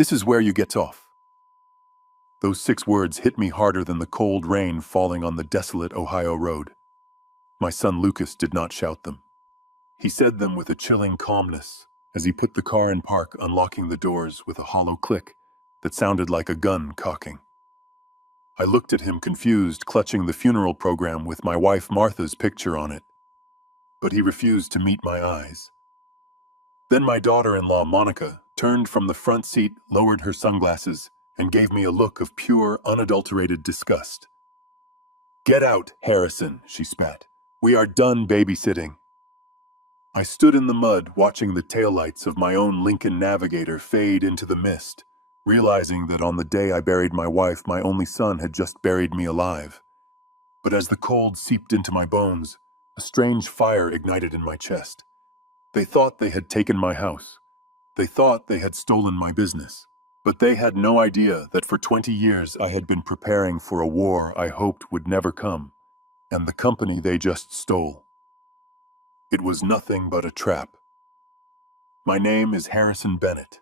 This is where you get off. Those 6 words hit me harder than the cold rain falling on the desolate Ohio road. My son Lucas did not shout them. He said them with a chilling calmness as he put the car in park, unlocking the doors with a hollow click that sounded like a gun cocking. I looked at him confused, clutching the funeral program with my wife Martha's picture on it. But he refused to meet my eyes. Then my daughter-in-law Monica turned from the front seat, lowered her sunglasses, and gave me a look of pure, unadulterated disgust. "Get out, Harrison," she spat. "We are done babysitting." I stood in the mud watching the taillights of my own Lincoln Navigator fade into the mist, realizing that on the day I buried my wife, my only son had just buried me alive. But as the cold seeped into my bones, a strange fire ignited in my chest. They thought they had taken my house. They thought they had stolen my business. But they had no idea that for 20 years I had been preparing for a war I hoped would never come, and the company they just stole. It was nothing but a trap. My name is Harrison Bennett.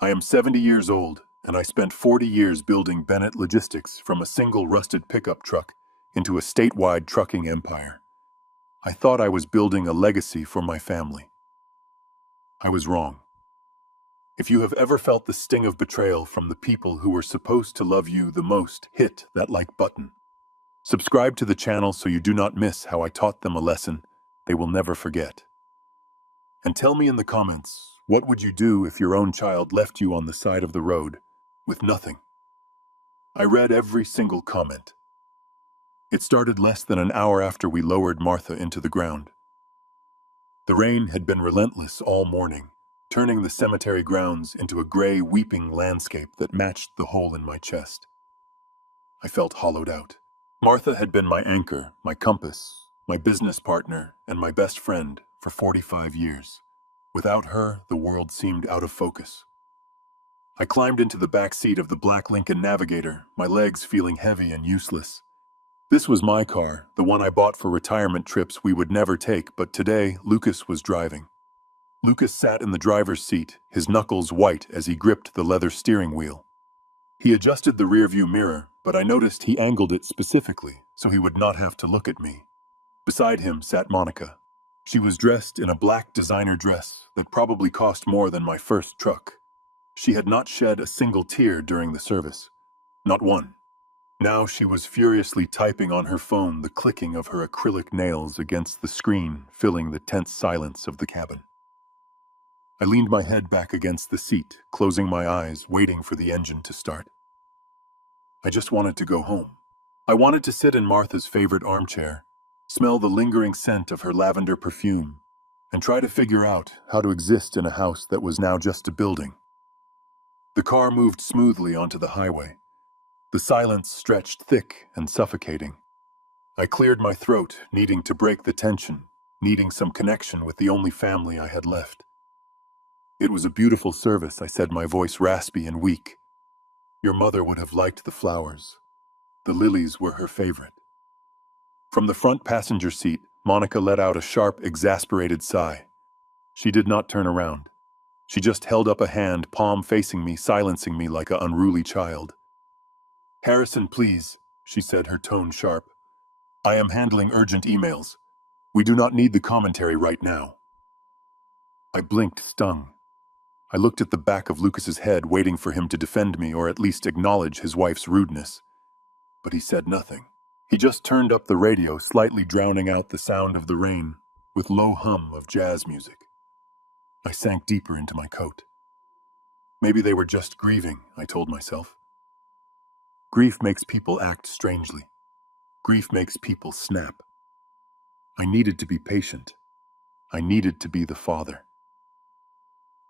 I am 70 years old, and I spent 40 years building Bennett Logistics from a single rusted pickup truck into a statewide trucking empire. I thought I was building a legacy for my family. I was wrong. If you have ever felt the sting of betrayal from the people who were supposed to love you the most, hit that like button. Subscribe to the channel so you do not miss how I taught them a lesson they will never forget. And tell me in the comments, what would you do if your own child left you on the side of the road with nothing? I read every single comment. It started less than an hour after we lowered Martha into the ground. The rain had been relentless all morning, turning the cemetery grounds into a gray, weeping landscape that matched the hole in my chest. I felt hollowed out. Martha had been my anchor, my compass, my business partner, and my best friend for 45 years. Without her, the world seemed out of focus. I climbed into the back seat of the black Lincoln Navigator, my legs feeling heavy and useless. This was my car, the one I bought for retirement trips we would never take, but today, Lucas was driving. Lucas sat in the driver's seat, his knuckles white as he gripped the leather steering wheel. He adjusted the rearview mirror, but I noticed he angled it specifically so he would not have to look at me. Beside him sat Monica. She was dressed in a black designer dress that probably cost more than my first truck. She had not shed a single tear during the service. Not one. Now she was furiously typing on her phone, the clicking of her acrylic nails against the screen, filling the tense silence of the cabin. I leaned my head back against the seat, closing my eyes, waiting for the engine to start. I just wanted to go home. I wanted to sit in Martha's favorite armchair, smell the lingering scent of her lavender perfume, and try to figure out how to exist in a house that was now just a building. The car moved smoothly onto the highway. The silence stretched thick and suffocating. I cleared my throat, needing to break the tension, needing some connection with the only family I had left. "It was a beautiful service," I said, my voice raspy and weak. "Your mother would have liked the flowers. The lilies were her favorite." From the front passenger seat, Monica let out a sharp, exasperated sigh. She did not turn around. She just held up a hand, palm facing me, silencing me like an unruly child. "Harrison, please," she said, her tone sharp. "I am handling urgent emails. We do not need the commentary right now." I blinked, stung. I looked at the back of Lucas's head, waiting for him to defend me or at least acknowledge his wife's rudeness. But he said nothing. He just turned up the radio, slightly drowning out the sound of the rain, with low hum of jazz music. I sank deeper into my coat. Maybe they were just grieving, I told myself. Grief makes people act strangely. Grief makes people snap. I needed to be patient. I needed to be the father.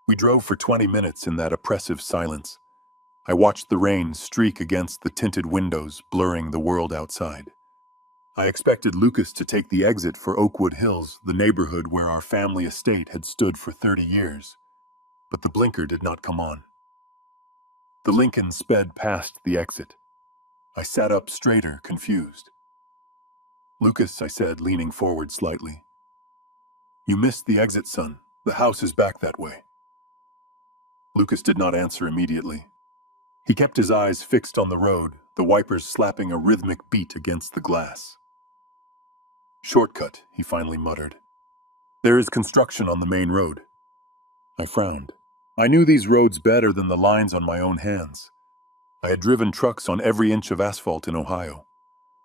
We drove for 20 minutes in that oppressive silence. I watched the rain streak against the tinted windows, blurring the world outside. I expected Lucas to take the exit for Oakwood Hills, the neighborhood where our family estate had stood for 30 years. But the blinker did not come on. The Lincoln sped past the exit. I sat up straighter, confused. "Lucas," I said, leaning forward slightly. "You missed the exit, son. The house is back that way." Lucas did not answer immediately. He kept his eyes fixed on the road, the wipers slapping a rhythmic beat against the glass. "Shortcut," he finally muttered. "There is construction on the main road." I frowned. I knew these roads better than the lines on my own hands. I had driven trucks on every inch of asphalt in Ohio.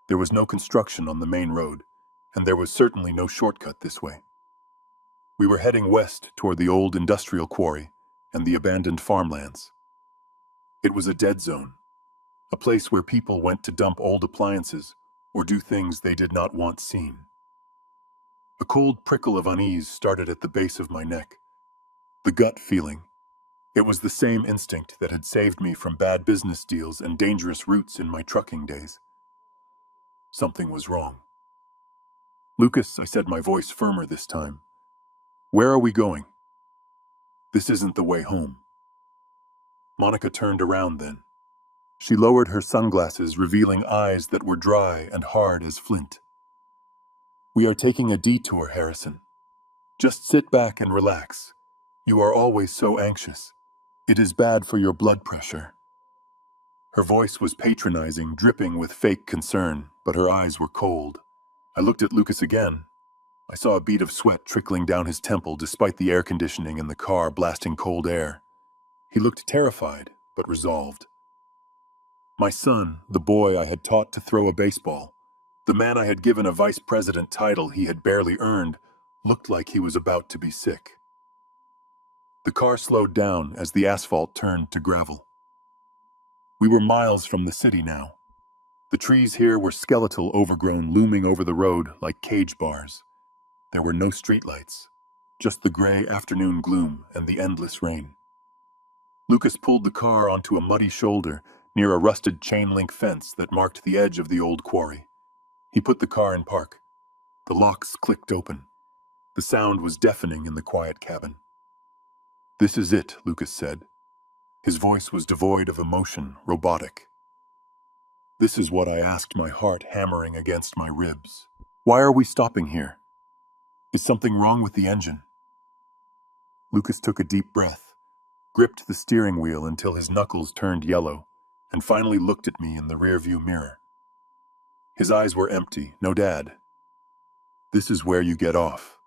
There was no construction on the main road, and there was certainly no shortcut this way. We were heading west toward the old industrial quarry and the abandoned farmlands. It was a dead zone, a place where people went to dump old appliances or do things they did not want seen. A cold prickle of unease started at the base of my neck. The gut feeling. It was the same instinct that had saved me from bad business deals and dangerous routes in my trucking days. Something was wrong. "Lucas," I said, my voice firmer this time. "Where are we going? This isn't the way home." Monica turned around then. She lowered her sunglasses, revealing eyes that were dry and hard as flint. "We are taking a detour, Harrison. Just sit back and relax. You are always so anxious. It is bad for your blood pressure." Her voice was patronizing, dripping with fake concern, but her eyes were cold. I looked at Lucas again. I saw a bead of sweat trickling down his temple despite the air conditioning in the car blasting cold air. He looked terrified, but resolved. My son, the boy I had taught to throw a baseball, the man I had given a vice president title he had barely earned, looked like he was about to be sick. The car slowed down as the asphalt turned to gravel. We were miles from the city now. The trees here were skeletal, overgrown, looming over the road like cage bars. There were no streetlights, just the gray afternoon gloom and the endless rain. Lucas pulled the car onto a muddy shoulder near a rusted chain-link fence that marked the edge of the old quarry. He put the car in park. The locks clicked open. The sound was deafening in the quiet cabin. "This is it," Lucas said. His voice was devoid of emotion, robotic. "This is what I asked, my heart hammering against my ribs. Why are we stopping here? Is something wrong with the engine?" Lucas took a deep breath, gripped the steering wheel until his knuckles turned yellow, and finally looked at me in the rearview mirror. His eyes were empty. "No, Dad. This is where you get off."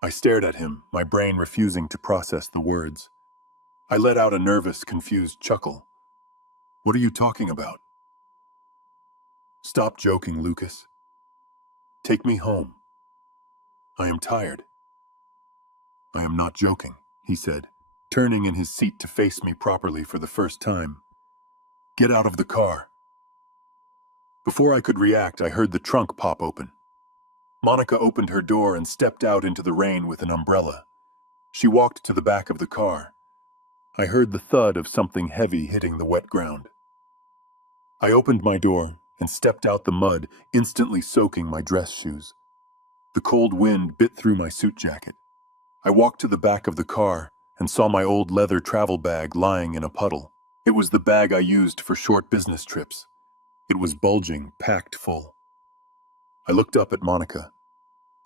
I stared at him, my brain refusing to process the words. I let out a nervous, confused chuckle. "What are you talking about?" "Stop joking, Lucas. Take me home. I am tired." "I am not joking," he said, turning in his seat to face me properly for the first time. "Get out of the car." Before I could react, I heard the trunk pop open. Monica opened her door and stepped out into the rain with an umbrella. She walked to the back of the car. I heard the thud of something heavy hitting the wet ground. I opened my door and stepped out the mud, instantly soaking my dress shoes. The cold wind bit through my suit jacket. I walked to the back of the car and saw my old leather travel bag lying in a puddle. It was the bag I used for short business trips. It was bulging, packed full. I looked up at Monica.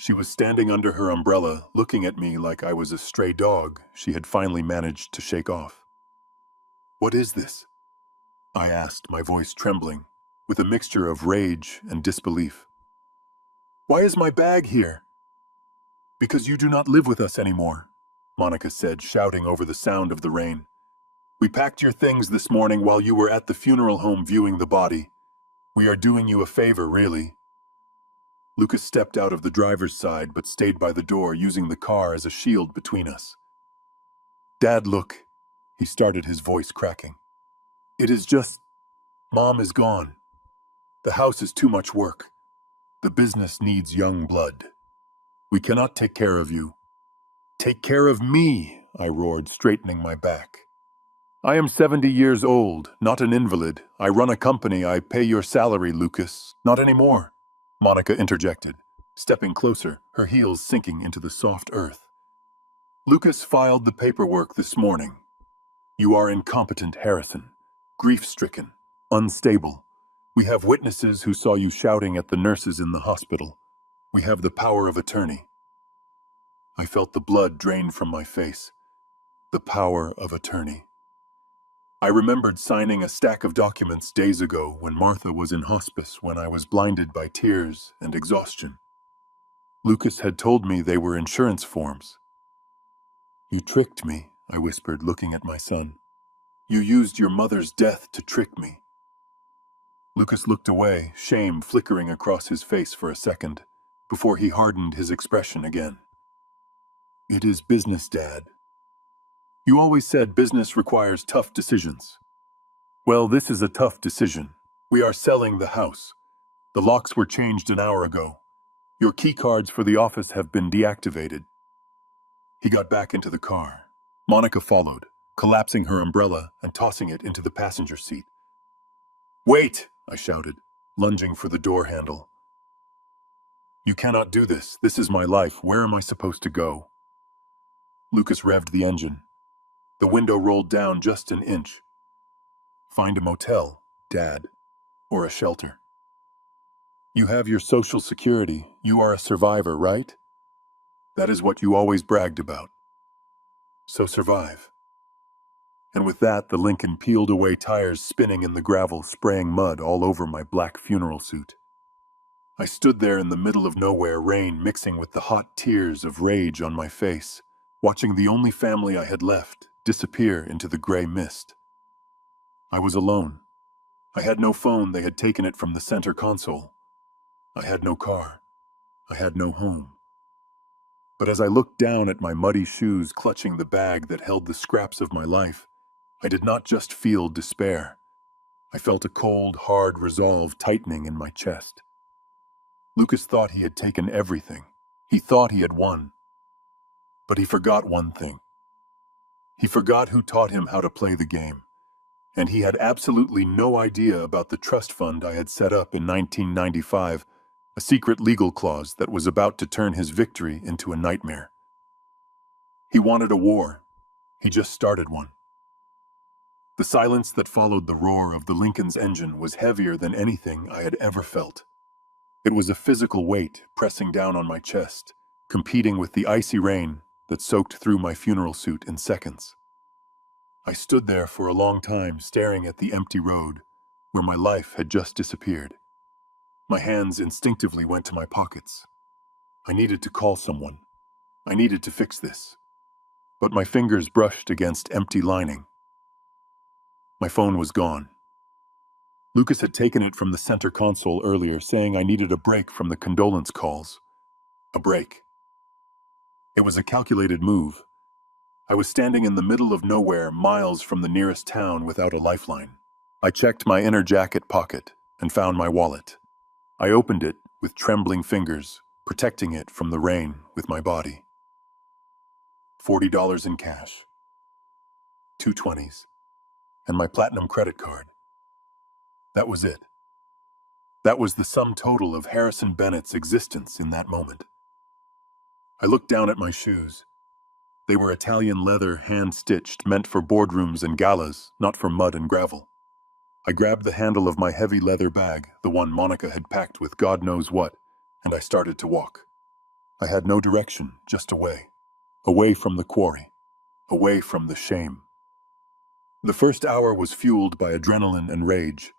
She was standing under her umbrella, looking at me like I was a stray dog she had finally managed to shake off. "What is this?" I asked, my voice trembling, with a mixture of rage and disbelief. "Why is my bag here?" "Because you do not live with us anymore," Monica said, shouting over the sound of the rain. "We packed your things this morning while you were at the funeral home viewing the body. We are doing you a favor, really." Lucas stepped out of the driver's side but stayed by the door, using the car as a shield between us. "Dad, look," he started, his voice cracking. "It is just... Mom is gone. The house is too much work. The business needs young blood. We cannot take care of you." "Take care of me," I roared, straightening my back. "I am 70 years old, not an invalid. I run a company. I pay your salary, Lucas." "Not anymore," Monica interjected, stepping closer, her heels sinking into the soft earth. "Lucas filed the paperwork this morning. You are incompetent, Harrison, grief-stricken, unstable. We have witnesses who saw you shouting at the nurses in the hospital. We have the power of attorney." I felt the blood drain from my face. The power of attorney. I remembered signing a stack of documents days ago when Martha was in hospice when I was blinded by tears and exhaustion. Lucas had told me they were insurance forms. You tricked me, I whispered, looking at my son. You used your mother's death to trick me. Lucas looked away, shame flickering across his face for a second, before he hardened his expression again. It is business, Dad. You always said business requires tough decisions. Well, this is a tough decision. We are selling the house. The locks were changed an hour ago. Your key cards for the office have been deactivated. He got back into the car. Monica followed, collapsing her umbrella and tossing it into the passenger seat. Wait, I shouted, lunging for the door handle. You cannot do this. This is my life. Where am I supposed to go? Lucas revved the engine. The window rolled down just an inch. Find a motel, Dad, or a shelter. You have your Social Security. You are a survivor, right? That is what you always bragged about. So survive. And with that, the Lincoln peeled away, tires spinning in the gravel, spraying mud all over my black funeral suit. I stood there in the middle of nowhere, rain mixing with the hot tears of rage on my face, watching the only family I had left disappear into the gray mist. I was alone. I had no phone. They had taken it from the center console. I had no car. I had no home. But as I looked down at my muddy shoes clutching the bag that held the scraps of my life, I did not just feel despair. I felt a cold, hard resolve tightening in my chest. Lucas thought he had taken everything. He thought he had won. But he forgot one thing. He forgot who taught him how to play the game. And he had absolutely no idea about the trust fund I had set up in 1995, a secret legal clause that was about to turn his victory into a nightmare. He wanted a war. He just started one. The silence that followed the roar of the Lincoln's engine was heavier than anything I had ever felt. It was a physical weight pressing down on my chest, competing with the icy rain that soaked through my funeral suit in seconds. I stood there for a long time, staring at the empty road where my life had just disappeared. My hands instinctively went to my pockets. I needed to call someone. I needed to fix this. But my fingers brushed against empty lining. My phone was gone. Lucas had taken it from the center console earlier, saying I needed a break from the condolence calls. A break. It was a calculated move. I was standing in the middle of nowhere, miles from the nearest town without a lifeline. I checked my inner jacket pocket and found my wallet. I opened it with trembling fingers, protecting it from the rain with my body. $40 in cash, 2 20s, and my platinum credit card. That was it. That was the sum total of Harrison Bennett's existence in that moment. I looked down at my shoes. They were Italian leather, hand-stitched, meant for boardrooms and galas, not for mud and gravel. I grabbed the handle of my heavy leather bag, the one Monica had packed with God knows what, and I started to walk. I had no direction, just away. Away from the quarry. Away from the shame. The first hour was fueled by adrenaline and rage.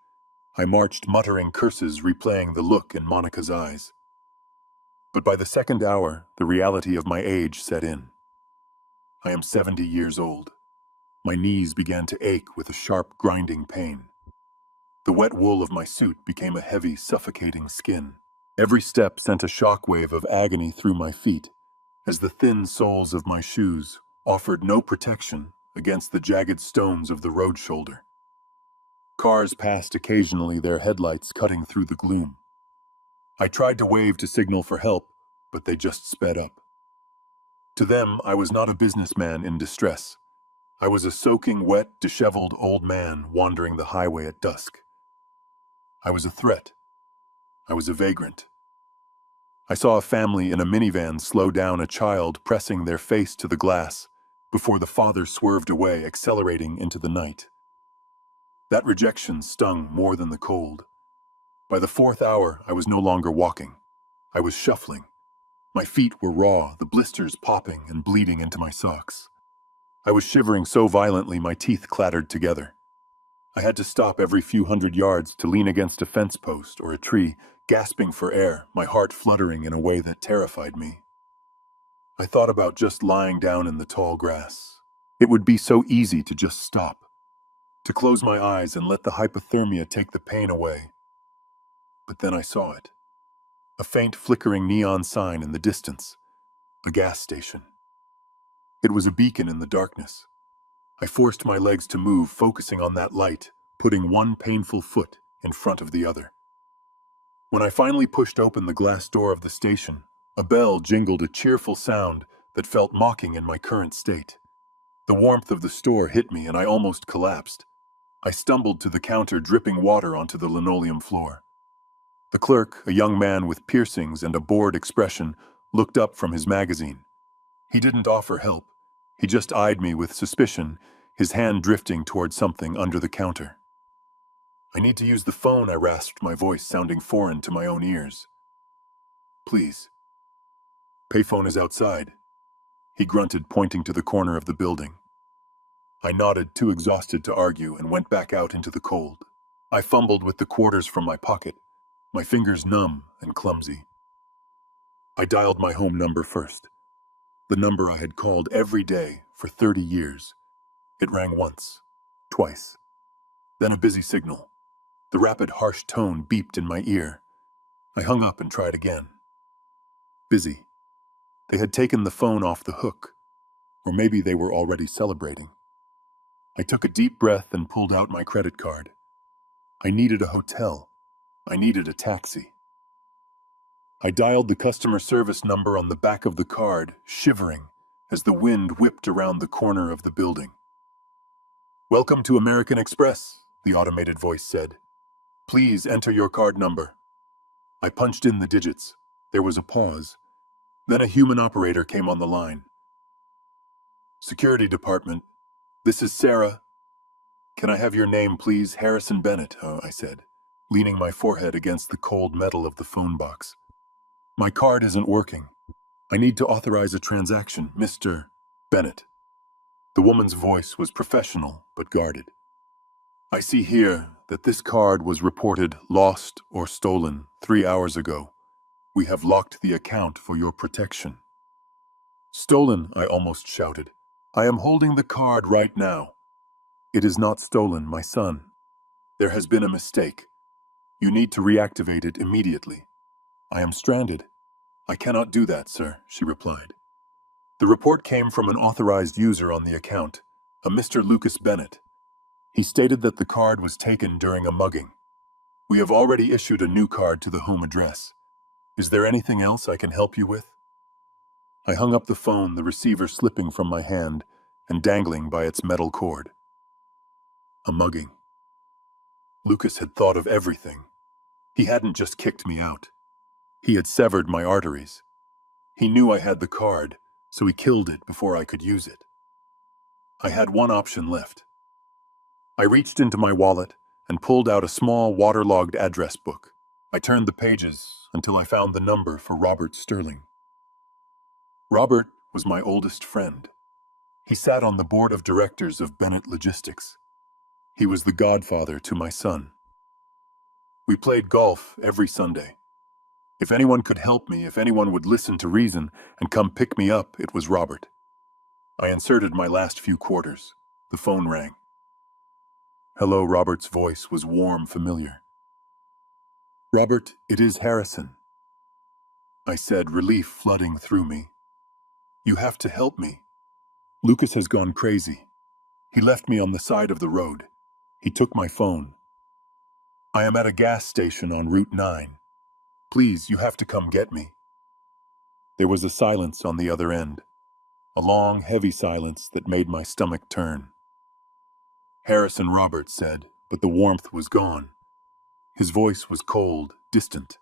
I marched muttering curses, replaying the look in Monica's eyes. But by the second hour, the reality of my age set in. I am 70 years old. My knees began to ache with a sharp, grinding pain. The wet wool of my suit became a heavy, suffocating skin. Every step sent a shockwave of agony through my feet, as the thin soles of my shoes offered no protection against the jagged stones of the road shoulder. Cars passed occasionally, their headlights cutting through the gloom. I tried to wave to signal for help, but they just sped up. To them, I was not a businessman in distress. I was a soaking wet, disheveled old man wandering the highway at dusk. I was a threat. I was a vagrant. I saw a family in a minivan slow down, a child pressing their face to the glass before the father swerved away, accelerating into the night. That rejection stung more than the cold. By the fourth hour, I was no longer walking. I was shuffling. My feet were raw, the blisters popping and bleeding into my socks. I was shivering so violently my teeth clattered together. I had to stop every few hundred yards to lean against a fence post or a tree, gasping for air, my heart fluttering in a way that terrified me. I thought about just lying down in the tall grass. It would be so easy to just stop, to close my eyes and let the hypothermia take the pain away. But then I saw it. A faint flickering neon sign in the distance. A gas station. It was a beacon in the darkness. I forced my legs to move, focusing on that light, putting one painful foot in front of the other. When I finally pushed open the glass door of the station, a bell jingled a cheerful sound that felt mocking in my current state. The warmth of the store hit me and I almost collapsed. I stumbled to the counter, dripping water onto the linoleum floor. The clerk, a young man with piercings and a bored expression, looked up from his magazine. He didn't offer help. He just eyed me with suspicion, his hand drifting toward something under the counter. "I need to use the phone," I rasped, my voice sounding foreign to my own ears. "Please." "Payphone is outside," he grunted, pointing to the corner of the building. I nodded, too exhausted to argue, and went back out into the cold. I fumbled with the quarters from my pocket, my fingers numb and clumsy. I dialed my home number first, the number I had called every day for 30 years. It rang once, twice, then a busy signal. The rapid, harsh tone beeped in my ear. I hung up and tried again. Busy. They had taken the phone off the hook, or maybe they were already celebrating. I took a deep breath and pulled out my credit card. I needed a hotel. I needed a taxi. I dialed the customer service number on the back of the card, shivering as the wind whipped around the corner of the building. "Welcome to American Express," the automated voice said. "Please enter your card number." I punched in the digits. There was a pause. Then a human operator came on the line. "Security department. This is Sarah." "Can I have your name, please?" "Harrison Bennett," I said, leaning my forehead against the cold metal of the phone box. "My card isn't working. I need to authorize a transaction, Mr. Bennett." The woman's voice was professional but guarded. "I see here that this card was reported lost or stolen 3 hours ago. We have locked the account for your protection." "Stolen," I almost shouted. "I am holding the card right now." "It is not stolen, my son. There has been a mistake. You need to reactivate it immediately." "I am stranded." "I cannot do that, sir," she replied. The report came from an authorized user on the account, a Mr. Lucas Bennett. He stated that the card was taken during a mugging. "We have already issued a new card to the home address. Is there anything else I can help you with?" I hung up the phone, the receiver slipping from my hand and dangling by its metal cord. A mugging. Lucas had thought of everything. He hadn't just kicked me out. He had severed my arteries. He knew I had the card, so he killed it before I could use it. I had one option left. I reached into my wallet and pulled out a small, waterlogged address book. I turned the pages until I found the number for Robert Sterling. Robert was my oldest friend. He sat on the board of directors of Bennett Logistics. He was the godfather to my son. We played golf every Sunday. If anyone could help me, if anyone would listen to reason and come pick me up, it was Robert. I inserted my last few quarters. The phone rang. Hello, Robert's voice was warm, familiar. "Robert, it is Harrison," I said, relief flooding through me. "You have to help me. Lucas has gone crazy. He left me on the side of the road. He took my phone. I am at a gas station on Route 9. Please, you have to come get me." There was a silence on the other end, a long, heavy silence that made my stomach turn. "Harrison," Robert said, but the warmth was gone. His voice was cold, distant.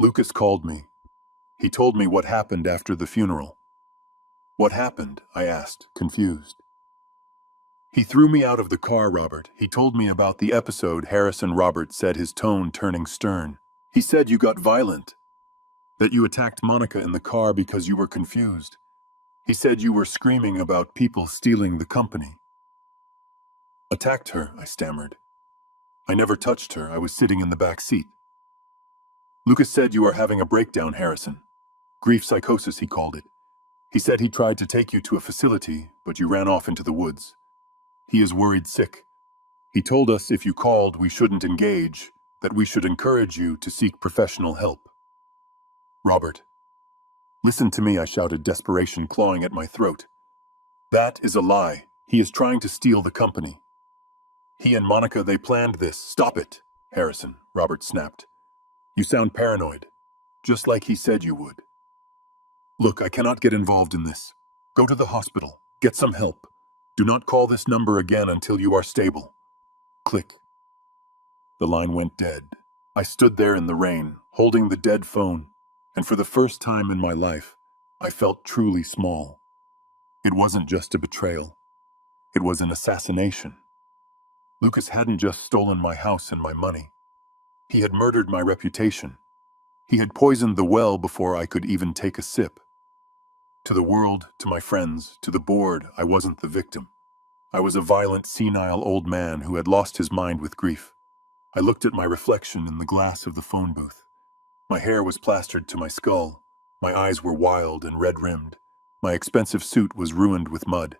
"Lucas called me. He told me what happened after the funeral." "What happened?" I asked, confused. "He threw me out of the car, Robert. He told me about the episode," Harrison, Robert said, his tone turning stern. "He said you got violent, that you attacked Monica in the car because you were confused. He said you were screaming about people stealing the company. Attacked her, I stammered. I never touched her. I was sitting in the back seat. Lucas said you are having a breakdown, Harrison. Grief psychosis, he called it. He said he tried to take you to a facility, but you ran off into the woods. He is worried sick. He told us if you called, we shouldn't engage, that we should encourage you to seek professional help. Robert. Listen to me, I shouted, desperation clawing at my throat. That is a lie. He is trying to steal the company. He and Monica, they planned this. Stop it, Harrison, Robert snapped. You sound paranoid, just like he said you would. Look, I cannot get involved in this. Go to the hospital. Get some help. Do not call this number again until you are stable. Click. The line went dead. I stood there in the rain, holding the dead phone, and for the first time in my life, I felt truly small. It wasn't just a betrayal. It was an assassination. Lucas hadn't just stolen my house and my money. He had murdered my reputation. He had poisoned the well before I could even take a sip. To the world, to my friends, to the board, I wasn't the victim. I was a violent, senile old man who had lost his mind with grief. I looked at my reflection in the glass of the phone booth. My hair was plastered to my skull. My eyes were wild and red-rimmed. My expensive suit was ruined with mud.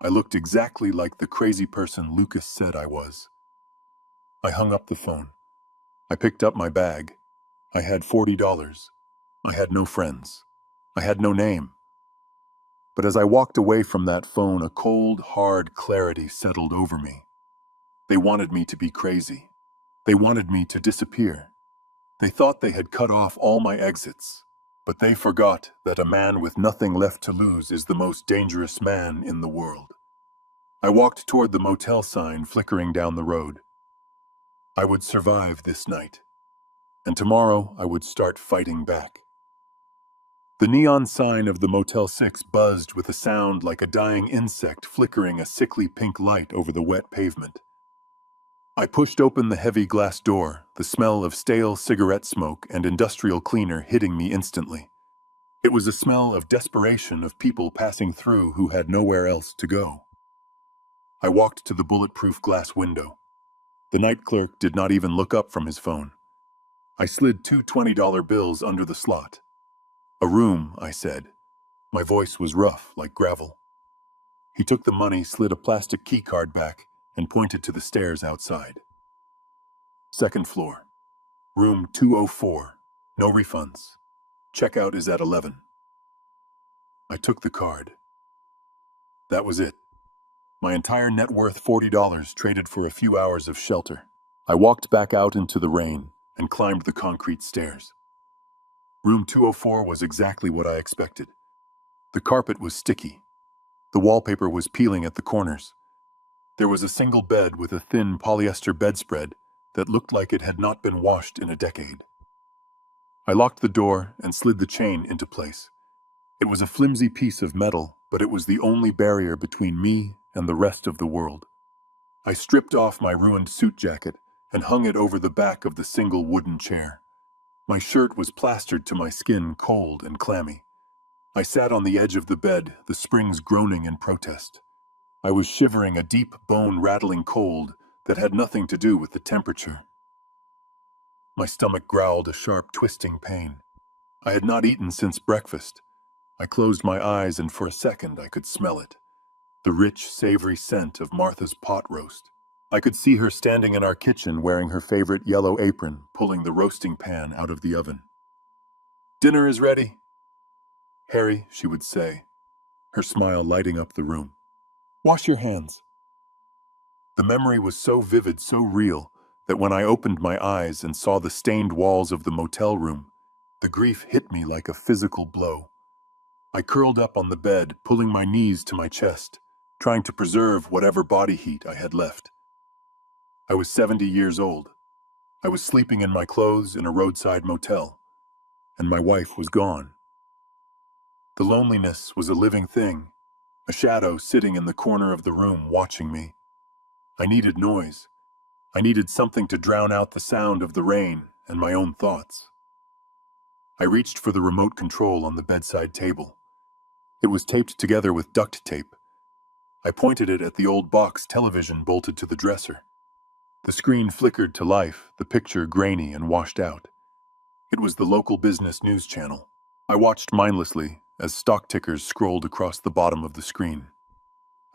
I looked exactly like the crazy person Lucas said I was. I hung up the phone. I picked up my bag. I had $40. I had no friends. I had no name. But as I walked away from that phone, a cold, hard clarity settled over me. They wanted me to be crazy. They wanted me to disappear. They thought they had cut off all my exits. But they forgot that a man with nothing left to lose is the most dangerous man in the world. I walked toward the motel sign flickering down the road. I would survive this night, and tomorrow I would start fighting back. The neon sign of the Motel 6 buzzed with a sound like a dying insect flickering a sickly pink light over the wet pavement. I pushed open the heavy glass door, the smell of stale cigarette smoke and industrial cleaner hitting me instantly. It was a smell of desperation of people passing through who had nowhere else to go. I walked to the bulletproof glass window. The night clerk did not even look up from his phone. I slid two $20 bills under the slot. A room, I said. My voice was rough, like gravel. He took the money, slid a plastic key card back, and pointed to the stairs outside. Second floor. Room 204. No refunds. Checkout is at 11. I took the card. That was it. My entire net worth $40 traded for a few hours of shelter. I walked back out into the rain and climbed the concrete stairs. Room 204 was exactly what I expected. The carpet was sticky. The wallpaper was peeling at the corners. There was a single bed with a thin polyester bedspread that looked like it had not been washed in a decade. I locked the door and slid the chain into place. It was a flimsy piece of metal, but it was the only barrier between me and the rest of the world. I stripped off my ruined suit jacket and hung it over the back of the single wooden chair. My shirt was plastered to my skin, cold and clammy. I sat on the edge of the bed, the springs groaning in protest. I was shivering a deep, bone-rattling cold that had nothing to do with the temperature. My stomach growled a sharp, twisting pain. I had not eaten since breakfast. I closed my eyes and for a second I could smell it. The rich, savory scent of Martha's pot roast. I could see her standing in our kitchen wearing her favorite yellow apron, pulling the roasting pan out of the oven. "Dinner is ready." "Harry," she would say, her smile lighting up the room. "Wash your hands." The memory was so vivid, so real, that when I opened my eyes and saw the stained walls of the motel room, the grief hit me like a physical blow. I curled up on the bed, pulling my knees to my chest, trying to preserve whatever body heat I had left. I was 70 years old. I was sleeping in my clothes in a roadside motel, and my wife was gone. The loneliness was a living thing, a shadow sitting in the corner of the room watching me. I needed noise. I needed something to drown out the sound of the rain and my own thoughts. I reached for the remote control on the bedside table. It was taped together with duct tape. I pointed it at the old box television bolted to the dresser. The screen flickered to life, the picture grainy and washed out. It was the local business news channel. I watched mindlessly as stock tickers scrolled across the bottom of the screen.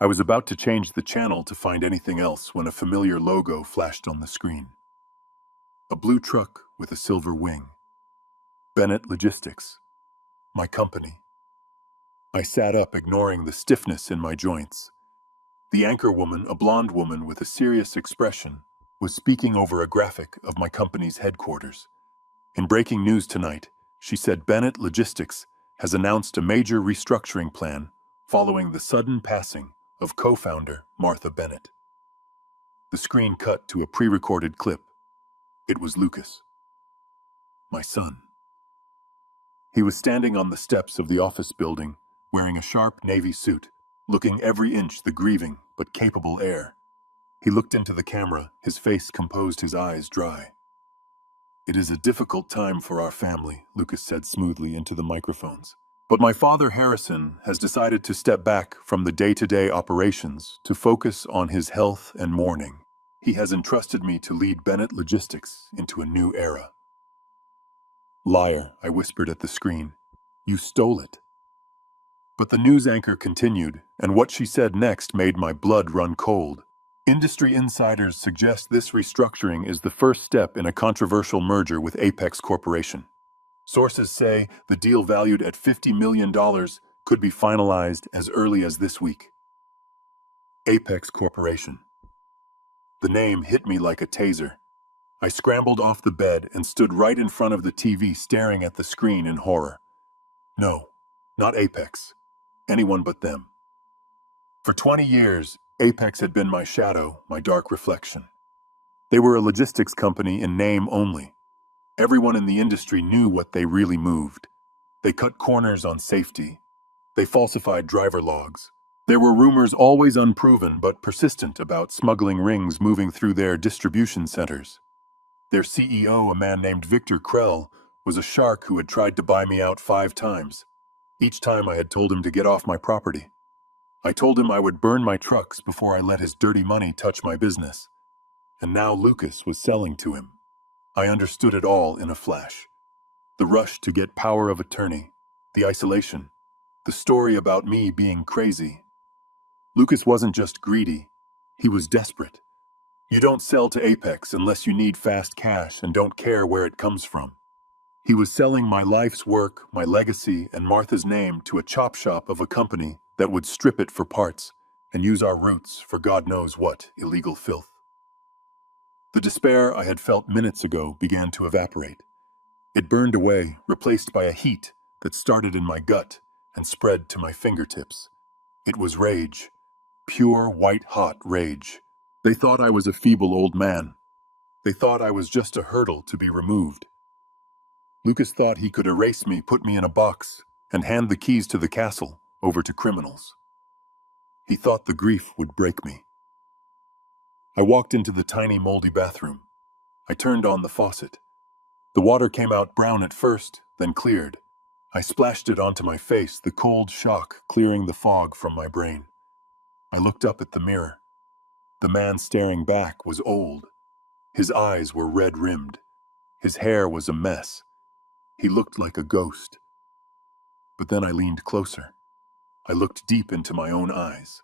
I was about to change the channel to find anything else when a familiar logo flashed on the screen. A blue truck with a silver wing. Bennett Logistics. My company. I sat up, ignoring the stiffness in my joints. The anchor woman, a blonde woman with a serious expression, was speaking over a graphic of my company's headquarters. In breaking news tonight, she said Bennett Logistics has announced a major restructuring plan following the sudden passing of co-founder Martha Bennett. The screen cut to a pre-recorded clip. It was Lucas, my son. He was standing on the steps of the office building, wearing a sharp navy suit, looking every inch the grieving but capable heir. He looked into the camera, his face composed, his eyes dry. "It is a difficult time for our family," Lucas said smoothly into the microphones. "But my father, Harrison, has decided to step back from the day-to-day operations to focus on his health and mourning. He has entrusted me to lead Bennett Logistics into a new era." "Liar," I whispered at the screen. "You stole it." But the news anchor continued, and what she said next made my blood run cold. "Industry insiders suggest this restructuring is the first step in a controversial merger with Apex Corporation. Sources say the deal, valued at $50 million, could be finalized as early as this week." Apex Corporation. The name hit me like a taser. I scrambled off the bed and stood right in front of the TV, staring at the screen in horror. No, not Apex. Anyone but them. For 20 years, Apex had been my shadow, my dark reflection. They were a logistics company in name only. Everyone in the industry knew what they really moved. They cut corners on safety. They falsified driver logs. There were rumors, always unproven but persistent, about smuggling rings moving through their distribution centers. Their CEO, a man named Victor Krell, was a shark who had tried to buy me out 5 times. Each time I had told him to get off my property. I told him I would burn my trucks before I let his dirty money touch my business. And now Lucas was selling to him. I understood it all in a flash. The rush to get power of attorney, the isolation, the story about me being crazy. Lucas wasn't just greedy, he was desperate. You don't sell to Apex unless you need fast cash and don't care where it comes from. He was selling my life's work, my legacy, and Martha's name to a chop shop of a company that would strip it for parts and use our roots for God knows what illegal filth. The despair I had felt minutes ago began to evaporate. It burned away, replaced by a heat that started in my gut and spread to my fingertips. It was rage, pure white-hot rage. They thought I was a feeble old man. They thought I was just a hurdle to be removed. Lucas thought he could erase me, put me in a box, and hand the keys to the castle over to criminals. He thought the grief would break me. I walked into the tiny, moldy bathroom. I turned on the faucet. The water came out brown at first, then cleared. I splashed it onto my face, the cold shock clearing the fog from my brain. I looked up at the mirror. The man staring back was old. His eyes were red-rimmed. His hair was a mess. He looked like a ghost. But then I leaned closer. I looked deep into my own eyes.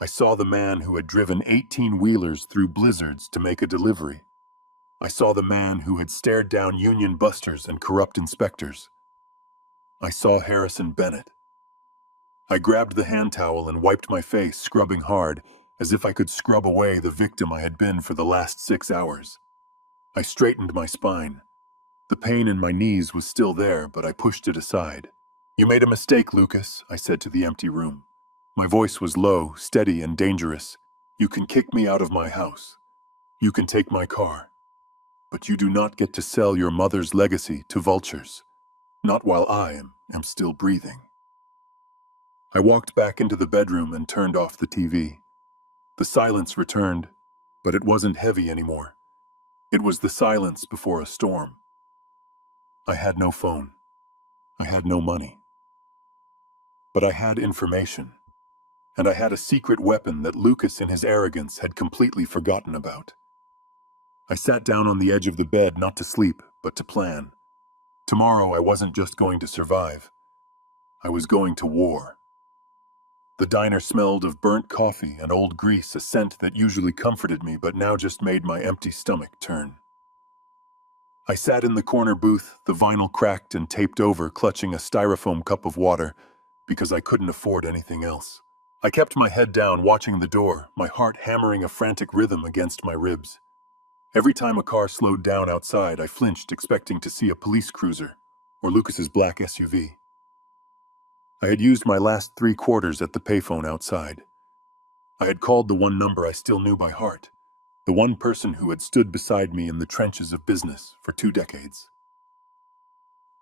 I saw the man who had driven 18-wheelers through blizzards to make a delivery. I saw the man who had stared down union busters and corrupt inspectors. I saw Harrison Bennett. I grabbed the hand towel and wiped my face, scrubbing hard, as if I could scrub away the victim I had been for the last 6 hours. I straightened my spine. The pain in my knees was still there, but I pushed it aside. "You made a mistake, Lucas," I said to the empty room. My voice was low, steady, and dangerous. "You can kick me out of my house. You can take my car. But you do not get to sell your mother's legacy to vultures. Not while I am still breathing." I walked back into the bedroom and turned off the TV. The silence returned, but it wasn't heavy anymore. It was the silence before a storm. I had no phone. I had no money. But I had information, and I had a secret weapon that Lucas in his arrogance had completely forgotten about. I sat down on the edge of the bed not to sleep, but to plan. Tomorrow I wasn't just going to survive. I was going to war. The diner smelled of burnt coffee and old grease, a scent that usually comforted me but now just made my empty stomach turn. I sat in the corner booth, the vinyl cracked and taped over, clutching a styrofoam cup of water because I couldn't afford anything else. I kept my head down, watching the door, my heart hammering a frantic rhythm against my ribs. Every time a car slowed down outside, I flinched, expecting to see a police cruiser or Lucas's black SUV. I had used my last 3 quarters at the payphone outside. I had called the one number I still knew by heart, the one person who had stood beside me in the trenches of business for 2 decades.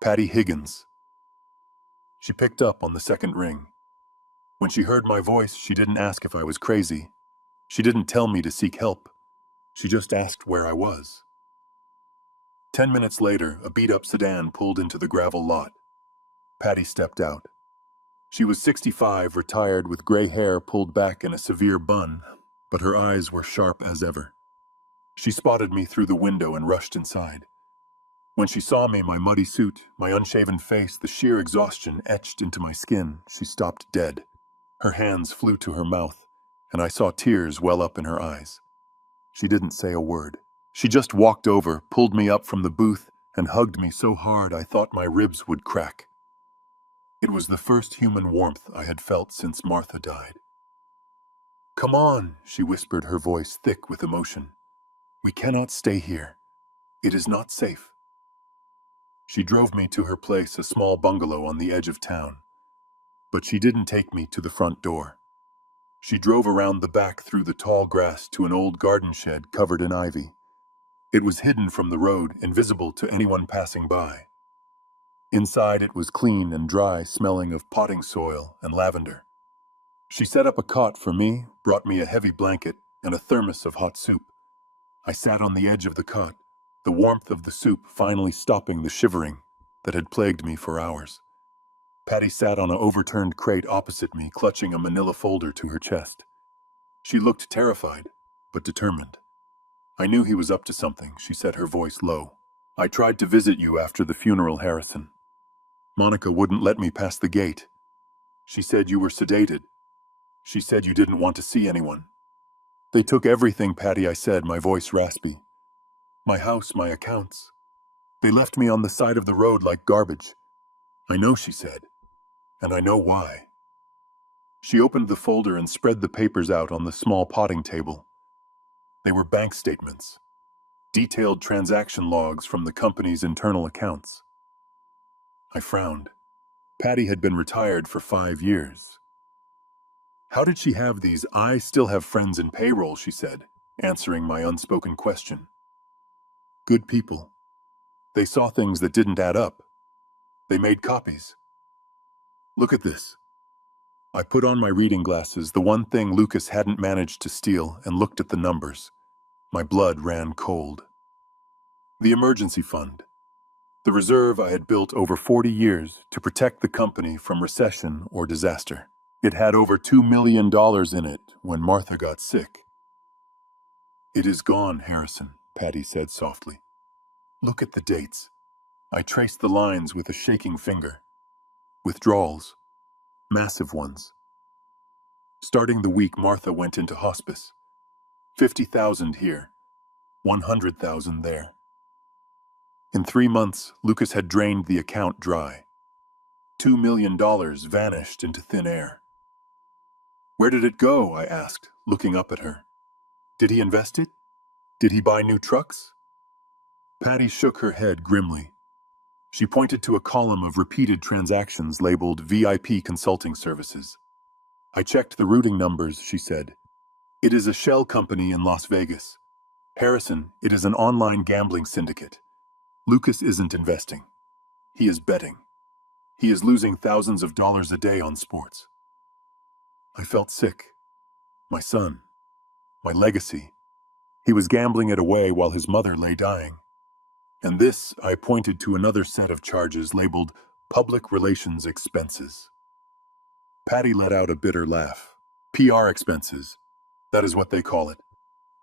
Patty Higgins. She picked up on the second ring. When she heard my voice, she didn't ask if I was crazy. She didn't tell me to seek help. She just asked where I was. 10 minutes later, a beat-up sedan pulled into the gravel lot. Patty stepped out. She was 65, retired with gray hair pulled back in a severe bun, but her eyes were sharp as ever. She spotted me through the window and rushed inside. When she saw me, my muddy suit, my unshaven face, the sheer exhaustion etched into my skin, she stopped dead. Her hands flew to her mouth, and I saw tears well up in her eyes. She didn't say a word. She just walked over, pulled me up from the booth, and hugged me so hard I thought my ribs would crack. It was the first human warmth I had felt since Martha died. "Come on," she whispered, her voice thick with emotion. "We cannot stay here. It is not safe." She drove me to her place, a small bungalow on the edge of town. But she didn't take me to the front door. She drove around the back through the tall grass to an old garden shed covered in ivy. It was hidden from the road, invisible to anyone passing by. Inside it was clean and dry, smelling of potting soil and lavender. She set up a cot for me, brought me a heavy blanket and a thermos of hot soup. I sat on the edge of the cot, the warmth of the soup finally stopping the shivering that had plagued me for hours. Patty sat on an overturned crate opposite me, clutching a manila folder to her chest. She looked terrified, but determined. "I knew he was up to something," she said, her voice low. "I tried to visit you after the funeral, Harrison. Monica wouldn't let me pass the gate. She said you were sedated. She said you didn't want to see anyone." "They took everything, Patty," I said, my voice raspy. "My house, my accounts. They left me on the side of the road like garbage." "I know," she said, "and I know why." She opened the folder and spread the papers out on the small potting table. They were bank statements, detailed transaction logs from the company's internal accounts. I frowned. Patty had been retired for 5 years. "How did she have these? I still have friends in payroll," she said, answering my unspoken question. "Good people. They saw things that didn't add up. They made copies. Look at this." I put on my reading glasses, the one thing Lucas hadn't managed to steal, and looked at the numbers. My blood ran cold. The emergency fund. The reserve I had built over 40 years to protect the company from recession or disaster. It had over $2 million in it when Martha got sick. "It is gone, Harrison," Patty said softly. "Look at the dates." I traced the lines with a shaking finger. Withdrawals. Massive ones. Starting the week Martha went into hospice. 50,000 here. 100,000 there. In 3 months, Lucas had drained the account dry. $2 million vanished into thin air. "Where did it go?" I asked, looking up at her. "Did he invest it? Did he buy new trucks?" Patty shook her head grimly. She pointed to a column of repeated transactions labeled VIP Consulting Services. "I checked the routing numbers," she said. "It is a shell company in Las Vegas. Harrison, it is an online gambling syndicate. Lucas isn't investing. He is betting. He is losing thousands of dollars a day on sports." I felt sick. My son. My legacy. He was gambling it away while his mother lay dying. And this, I pointed to another set of charges labeled Public Relations Expenses. Patty let out a bitter laugh. PR expenses. That is what they call it.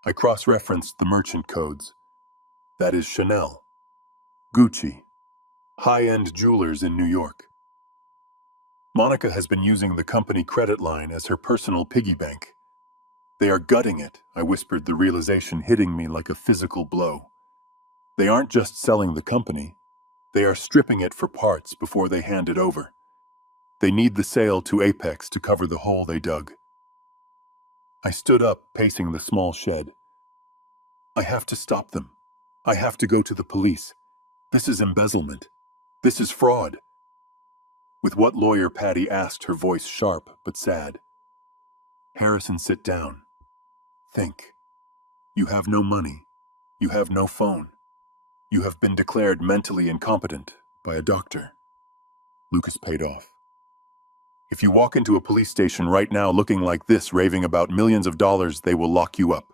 I cross-referenced the merchant codes. That is Chanel, Gucci, high-end jewelers in New York. Monica has been using the company credit line as her personal piggy bank. They are gutting it, I whispered, the realization hitting me like a physical blow. They aren't just selling the company. They are stripping it for parts before they hand it over. They need the sale to Apex to cover the hole they dug. I stood up, pacing the small shed. I have to stop them. I have to go to the police. This is embezzlement. This is fraud. With what lawyer, Patty asked, her voice sharp but sad. Harrison, sit down. Think. You have no money. You have no phone. You have been declared mentally incompetent by a doctor. Lucas paid off. If you walk into a police station right now looking like this, raving about millions of dollars, they will lock you up.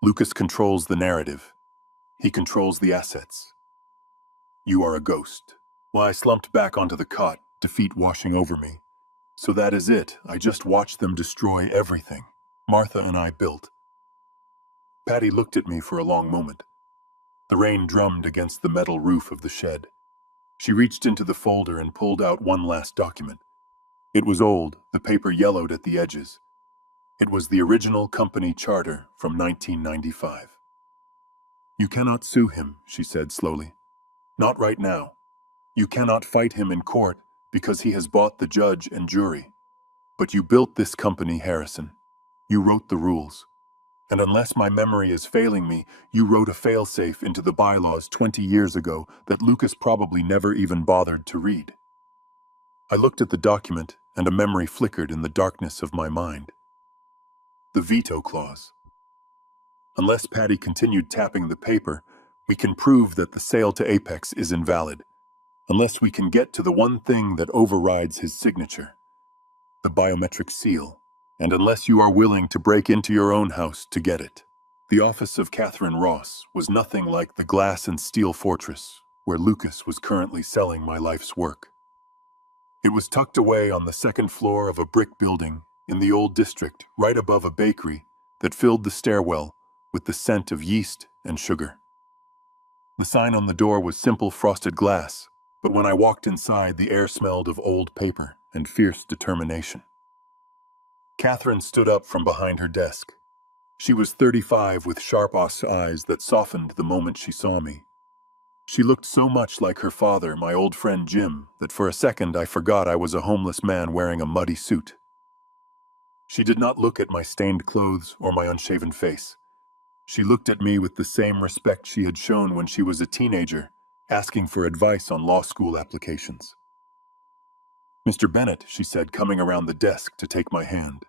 Lucas controls the narrative. He controls the assets. You are a ghost. Well, I slumped back onto the cot, defeat washing over me. So that is it. I just watched them destroy everything Martha and I built. Patty looked at me for a long moment. The rain drummed against the metal roof of the shed. She reached into the folder and pulled out one last document. It was old, the paper yellowed at the edges. It was the original company charter from 1995. You cannot sue him, she said slowly. Not right now. You cannot fight him in court because he has bought the judge and jury. But you built this company, Harrison. You wrote the rules. And unless my memory is failing me, you wrote a failsafe into the bylaws 20 years ago that Lucas probably never even bothered to read. I looked at the document, and a memory flickered in the darkness of my mind. The veto clause. Unless Patty continued tapping the paper, we can prove that the sale to Apex is invalid. Unless we can get to the one thing that overrides his signature, the biometric seal. And unless you are willing to break into your own house to get it. The office of Catherine Ross was nothing like the glass and steel fortress where Lucas was currently selling my life's work. It was tucked away on the second floor of a brick building in the old district, right above a bakery that filled the stairwell with the scent of yeast and sugar. The sign on the door was simple frosted glass, but when I walked inside, the air smelled of old paper and fierce determination. Catherine stood up from behind her desk. She was 35 with sharp eyes that softened the moment she saw me. She looked so much like her father, my old friend Jim, that for a second I forgot I was a homeless man wearing a muddy suit. She did not look at my stained clothes or my unshaven face. She looked at me with the same respect she had shown when she was a teenager, asking for advice on law school applications. Mr. Bennett, she said, coming around the desk to take my hand.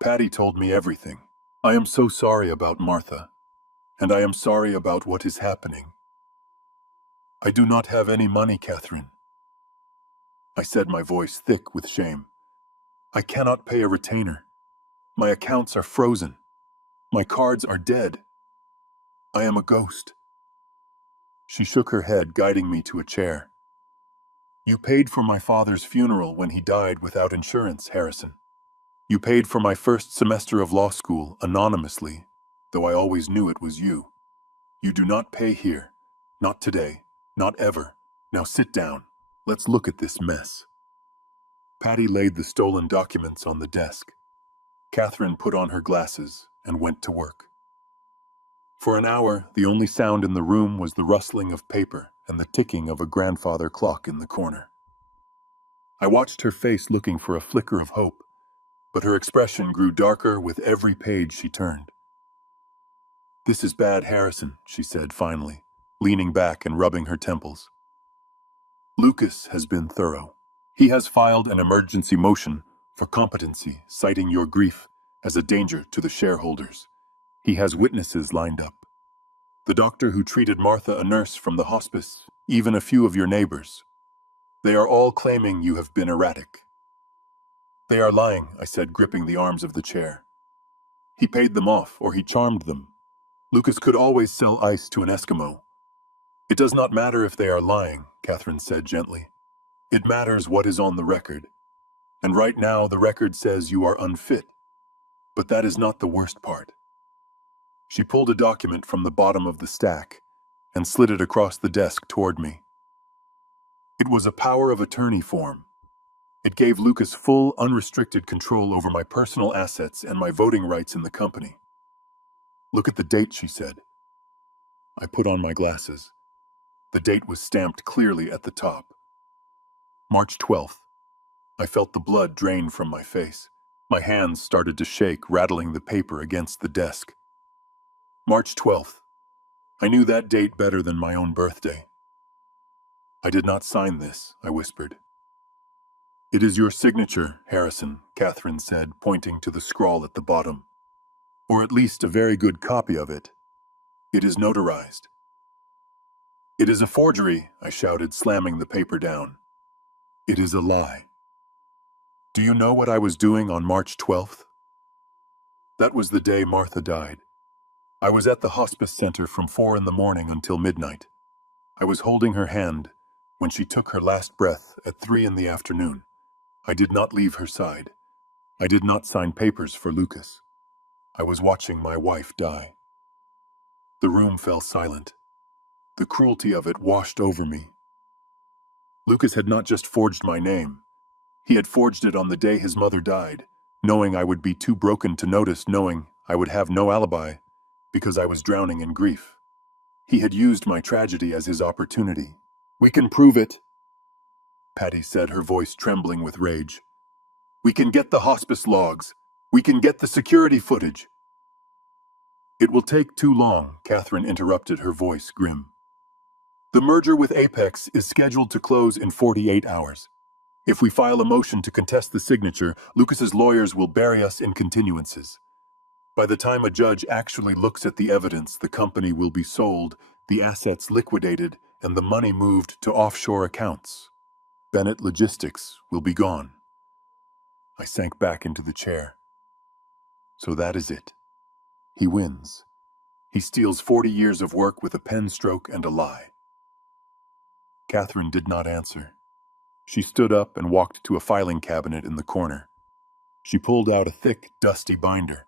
Patty told me everything. I am so sorry about Martha, and I am sorry about what is happening. I do not have any money, Catherine. I said, my voice thick with shame. I cannot pay a retainer. My accounts are frozen. My cards are dead. I am a ghost. She shook her head, guiding me to a chair. You paid for my father's funeral when he died without insurance, Harrison. You paid for my first semester of law school anonymously, though I always knew it was you. You do not pay here. Not today. Not ever. Now sit down. Let's look at this mess. Patty laid the stolen documents on the desk. Catherine put on her glasses and went to work. For an hour, the only sound in the room was the rustling of paper and the ticking of a grandfather clock in the corner. I watched her face looking for a flicker of hope, but her expression grew darker with every page she turned. This is bad, Harrison, she said finally, leaning back and rubbing her temples. Lucas has been thorough. He has filed an emergency motion for competency, citing your grief as a danger to the shareholders. He has witnesses lined up. The doctor who treated Martha, a nurse from the hospice, even a few of your neighbors. They are all claiming you have been erratic. They are lying, I said, gripping the arms of the chair. He paid them off, or he charmed them. Lucas could always sell ice to an Eskimo. It does not matter if they are lying, Catherine said gently. It matters what is on the record. And right now the record says you are unfit. But that is not the worst part. She pulled a document from the bottom of the stack and slid it across the desk toward me. It was a power of attorney form. It gave Lucas full, unrestricted control over my personal assets and my voting rights in the company. Look at the date, she said. I put on my glasses. The date was stamped clearly at the top. March 12th. I felt the blood drain from my face. My hands started to shake, rattling the paper against the desk. March 12th. I knew that date better than my own birthday. I did not sign this, I whispered. It is your signature, Harrison, Catherine said, pointing to the scrawl at the bottom. Or at least a very good copy of it. It is notarized. It is a forgery, I shouted, slamming the paper down. It is a lie. Do you know what I was doing on March 12th? That was the day Martha died. I was at the hospice center from 4 in the morning until midnight. I was holding her hand when she took her last breath at 3 in the afternoon. I did not leave her side. I did not sign papers for Lucas. I was watching my wife die. The room fell silent. The cruelty of it washed over me. Lucas had not just forged my name. He had forged it on the day his mother died, knowing I would be too broken to notice, knowing I would have no alibi, because I was drowning in grief. He had used my tragedy as his opportunity. We can prove it, Patty said, her voice trembling with rage. We can get the hospice logs. We can get the security footage. It will take too long, Catherine interrupted, her voice grim. The merger with Apex is scheduled to close in 48 hours. If we file a motion to contest the signature, Lucas's lawyers will bury us in continuances. By the time a judge actually looks at the evidence, the company will be sold, the assets liquidated, and the money moved to offshore accounts. Bennett Logistics will be gone. I sank back into the chair. So that is it. He wins. He steals 40 years of work with a pen stroke and a lie. Catherine did not answer. She stood up and walked to a filing cabinet in the corner. She pulled out a thick, dusty binder.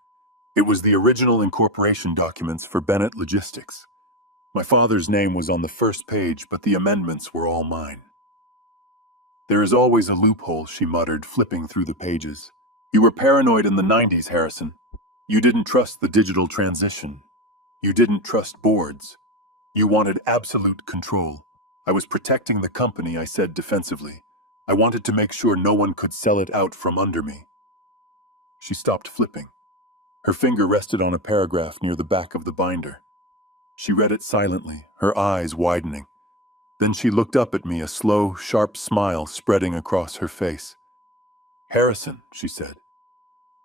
It was the original incorporation documents for Bennett Logistics. My father's name was on the first page, but the amendments were all mine. There is always a loophole, she muttered, flipping through the pages. You were paranoid in the 90s, Harrison. You didn't trust the digital transition. You didn't trust boards. You wanted absolute control. I was protecting the company, I said defensively. I wanted to make sure no one could sell it out from under me. She stopped flipping. Her finger rested on a paragraph near the back of the binder. She read it silently, her eyes widening. Then she looked up at me, a slow, sharp smile spreading across her face. Harrison, she said,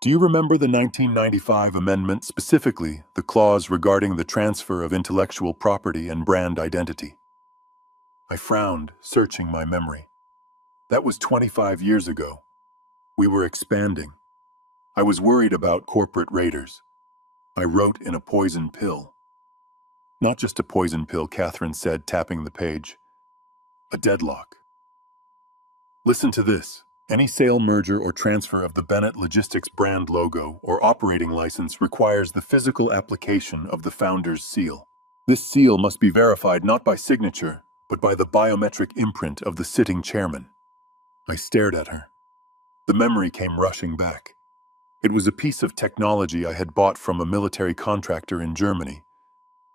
do you remember the 1995 amendment, specifically the clause regarding the transfer of intellectual property and brand identity? I frowned, searching my memory. That was 25 years ago. We were expanding. I was worried about corporate raiders. I wrote in a poison pill. Not just a poison pill, Catherine said, tapping the page. A deadlock. Listen to this. Any sale, merger, or transfer of the Bennett Logistics brand logo or operating license requires the physical application of the founder's seal. This seal must be verified not by signature, but by the biometric imprint of the sitting chairman. I stared at her. The memory came rushing back. It was a piece of technology I had bought from a military contractor in Germany.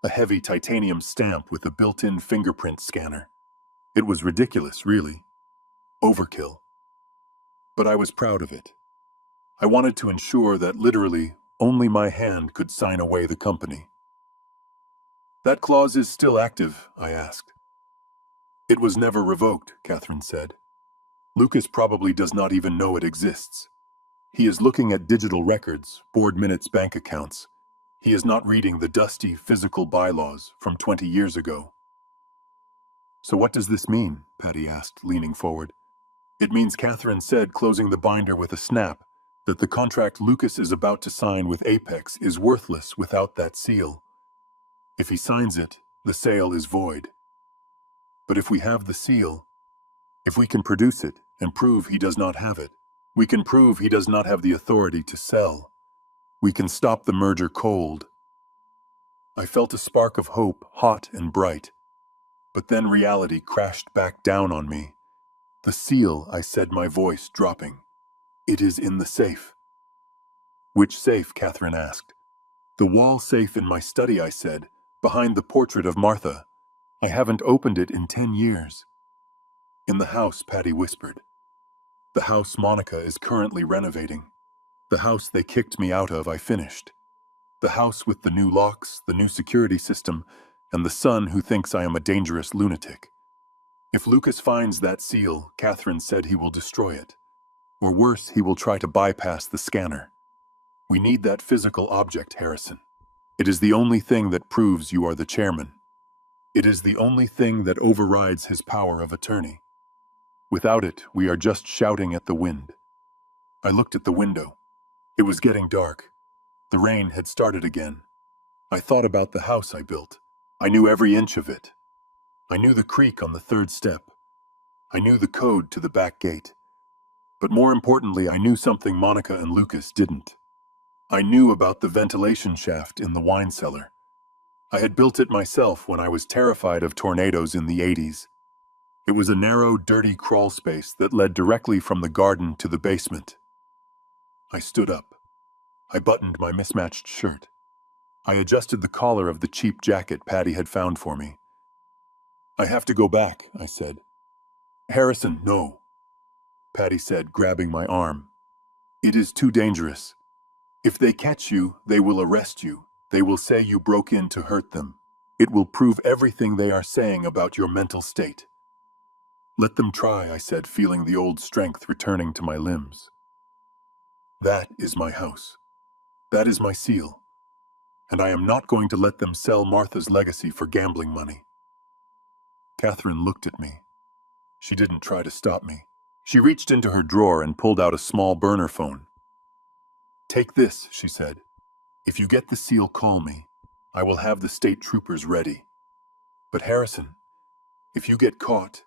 A heavy titanium stamp with a built-in fingerprint scanner. It was ridiculous, really. Overkill. But I was proud of it. I wanted to ensure that literally only my hand could sign away the company. That clause is still active, I asked. It was never revoked, Catherine said. Lucas probably does not even know it exists. He is looking at digital records, board minutes, bank accounts. He is not reading the dusty physical bylaws from 20 years ago. So what does this mean? Patty asked, leaning forward. It means, Catherine said, closing the binder with a snap, that the contract Lucas is about to sign with Apex is worthless without that seal. If he signs it, the sale is void. But if we have the seal, if we can produce it and prove he does not have it, We can prove he does not have the authority to sell. We can stop the merger cold. I felt a spark of hope, hot and bright. But then reality crashed back down on me. The seal, I said, my voice dropping. It is in the safe. Which safe? Catherine asked. The wall safe in my study, I said, behind the portrait of Martha. I haven't opened it in 10 years. In the house, Patty whispered. The house Monica is currently renovating. The house they kicked me out of, I finished. The house with the new locks, the new security system, and the son who thinks I am a dangerous lunatic. If Lucas finds that seal, Catherine said he will destroy it. Or worse, he will try to bypass the scanner. We need that physical object, Harrison. It is the only thing that proves you are the chairman. It is the only thing that overrides his power of attorney. Without it, we are just shouting at the wind. I looked at the window. It was getting dark. The rain had started again. I thought about the house I built. I knew every inch of it. I knew the creak on the third step. I knew the code to the back gate. But more importantly, I knew something Monica and Lucas didn't. I knew about the ventilation shaft in the wine cellar. I had built it myself when I was terrified of tornadoes in the 80s. It was a narrow, dirty crawl space that led directly from the garden to the basement. I stood up. I buttoned my mismatched shirt. I adjusted the collar of the cheap jacket Patty had found for me. I have to go back, I said. Harrison, no, Patty said, grabbing my arm. It is too dangerous. If they catch you, they will arrest you. They will say you broke in to hurt them. It will prove everything they are saying about your mental state. Let them try, I said, feeling the old strength returning to my limbs. That is my house. That is my seal. And I am not going to let them sell Martha's legacy for gambling money. Catherine looked at me. She didn't try to stop me. She reached into her drawer and pulled out a small burner phone. Take this, she said. If you get the seal, call me. I will have the state troopers ready. But Harrison, if you get caught,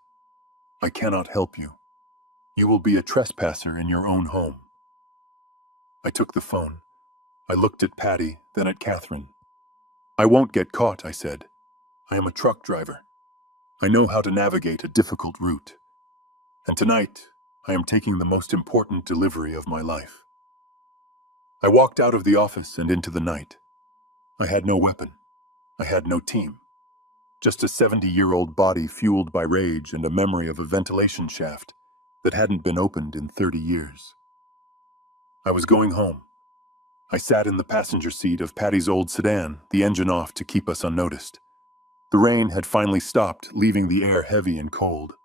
I cannot help you. You will be a trespasser in your own home. I took the phone. I looked at Patty, then at Catherine. I won't get caught, I said. I am a truck driver. I know how to navigate a difficult route. And tonight, I am taking the most important delivery of my life. I walked out of the office and into the night. I had no weapon. I had no team. Just a 70-year-old body fueled by rage and a memory of a ventilation shaft that hadn't been opened in 30 years. I was going home. I sat in the passenger seat of Patty's old sedan, the engine off to keep us unnoticed. The rain had finally stopped, leaving the air heavy and cold.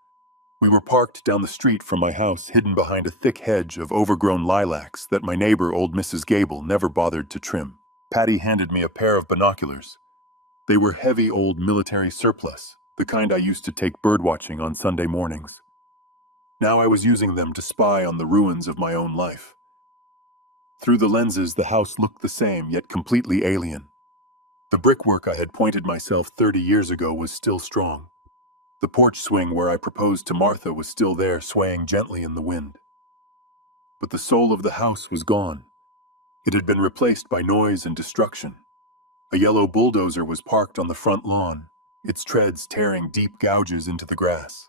We were parked down the street from my house, hidden behind a thick hedge of overgrown lilacs that my neighbor, old Mrs. Gable, never bothered to trim. Patty handed me a pair of binoculars. They were heavy old military surplus, the kind I used to take birdwatching on Sunday mornings. Now I was using them to spy on the ruins of my own life. Through the lenses, the house looked the same, yet completely alien. The brickwork I had pointed myself 30 years ago was still strong. The porch swing where I proposed to Martha was still there, swaying gently in the wind. But the soul of the house was gone. It had been replaced by noise and destruction. A yellow bulldozer was parked on the front lawn, its treads tearing deep gouges into the grass.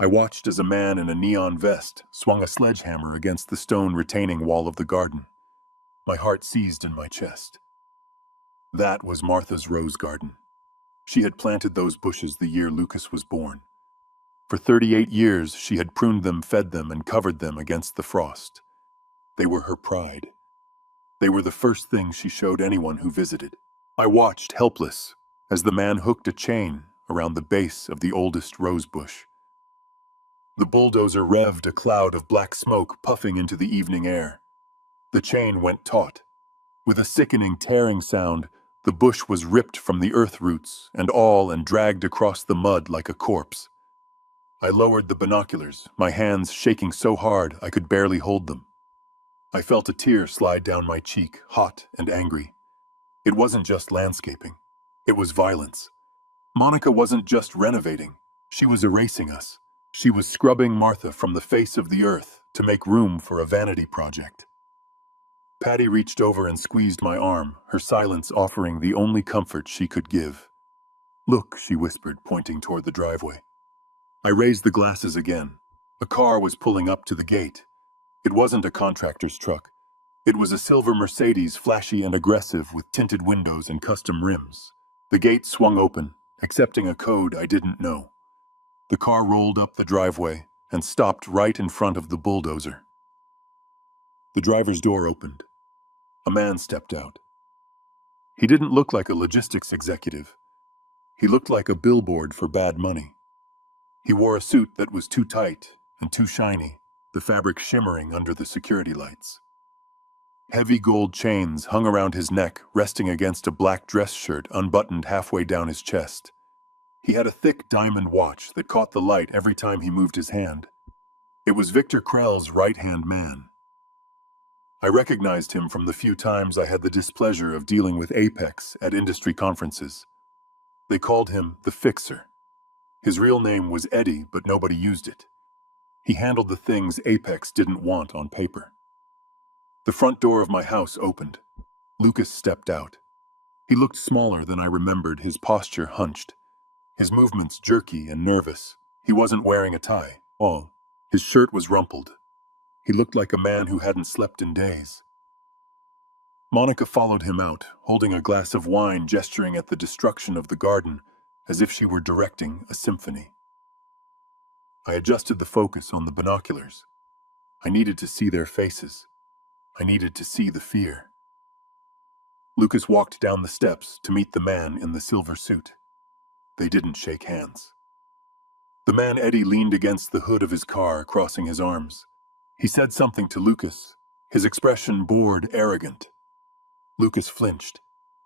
I watched as a man in a neon vest swung a sledgehammer against the stone retaining wall of the garden. My heart seized in my chest. That was Martha's rose garden. She had planted those bushes the year Lucas was born. For 38 years, she had pruned them, fed them, and covered them against the frost. They were her pride. They were the first thing she showed anyone who visited. I watched, helpless, as the man hooked a chain around the base of the oldest rose bush. The bulldozer revved, a cloud of black smoke puffing into the evening air. The chain went taut. With a sickening, tearing sound, the bush was ripped from the earth roots and dragged across the mud like a corpse. I lowered the binoculars, my hands shaking so hard I could barely hold them. I felt a tear slide down my cheek, hot and angry. It wasn't just landscaping. It was violence. Monica wasn't just renovating. She was erasing us. She was scrubbing Martha from the face of the earth to make room for a vanity project. Patty reached over and squeezed my arm, her silence offering the only comfort she could give. "Look," she whispered, pointing toward the driveway. I raised the glasses again. A car was pulling up to the gate. It wasn't a contractor's truck. It was a silver Mercedes, flashy and aggressive, with tinted windows and custom rims. The gate swung open, accepting a code I didn't know. The car rolled up the driveway and stopped right in front of the bulldozer. The driver's door opened. A man stepped out. He didn't look like a logistics executive. He looked like a billboard for bad money. He wore a suit that was too tight and too shiny, the fabric shimmering under the security lights. Heavy gold chains hung around his neck, resting against a black dress shirt unbuttoned halfway down his chest. He had a thick diamond watch that caught the light every time he moved his hand. It was Victor Krell's right-hand man. I recognized him from the few times I had the displeasure of dealing with Apex at industry conferences. They called him the Fixer. His real name was Eddie, but nobody used it. He handled the things Apex didn't want on paper. The front door of my house opened. Lucas stepped out. He looked smaller than I remembered, his posture hunched, his movements jerky and nervous. He wasn't wearing a tie. His shirt was rumpled. He looked like a man who hadn't slept in days. Monica followed him out, holding a glass of wine, gesturing at the destruction of the garden, as if she were directing a symphony. I adjusted the focus on the binoculars. I needed to see their faces. I needed to see the fear. Lucas walked down the steps to meet the man in the silver suit. They didn't shake hands. The man Eddie leaned against the hood of his car, crossing his arms. He said something to Lucas, his expression bored, arrogant. Lucas flinched.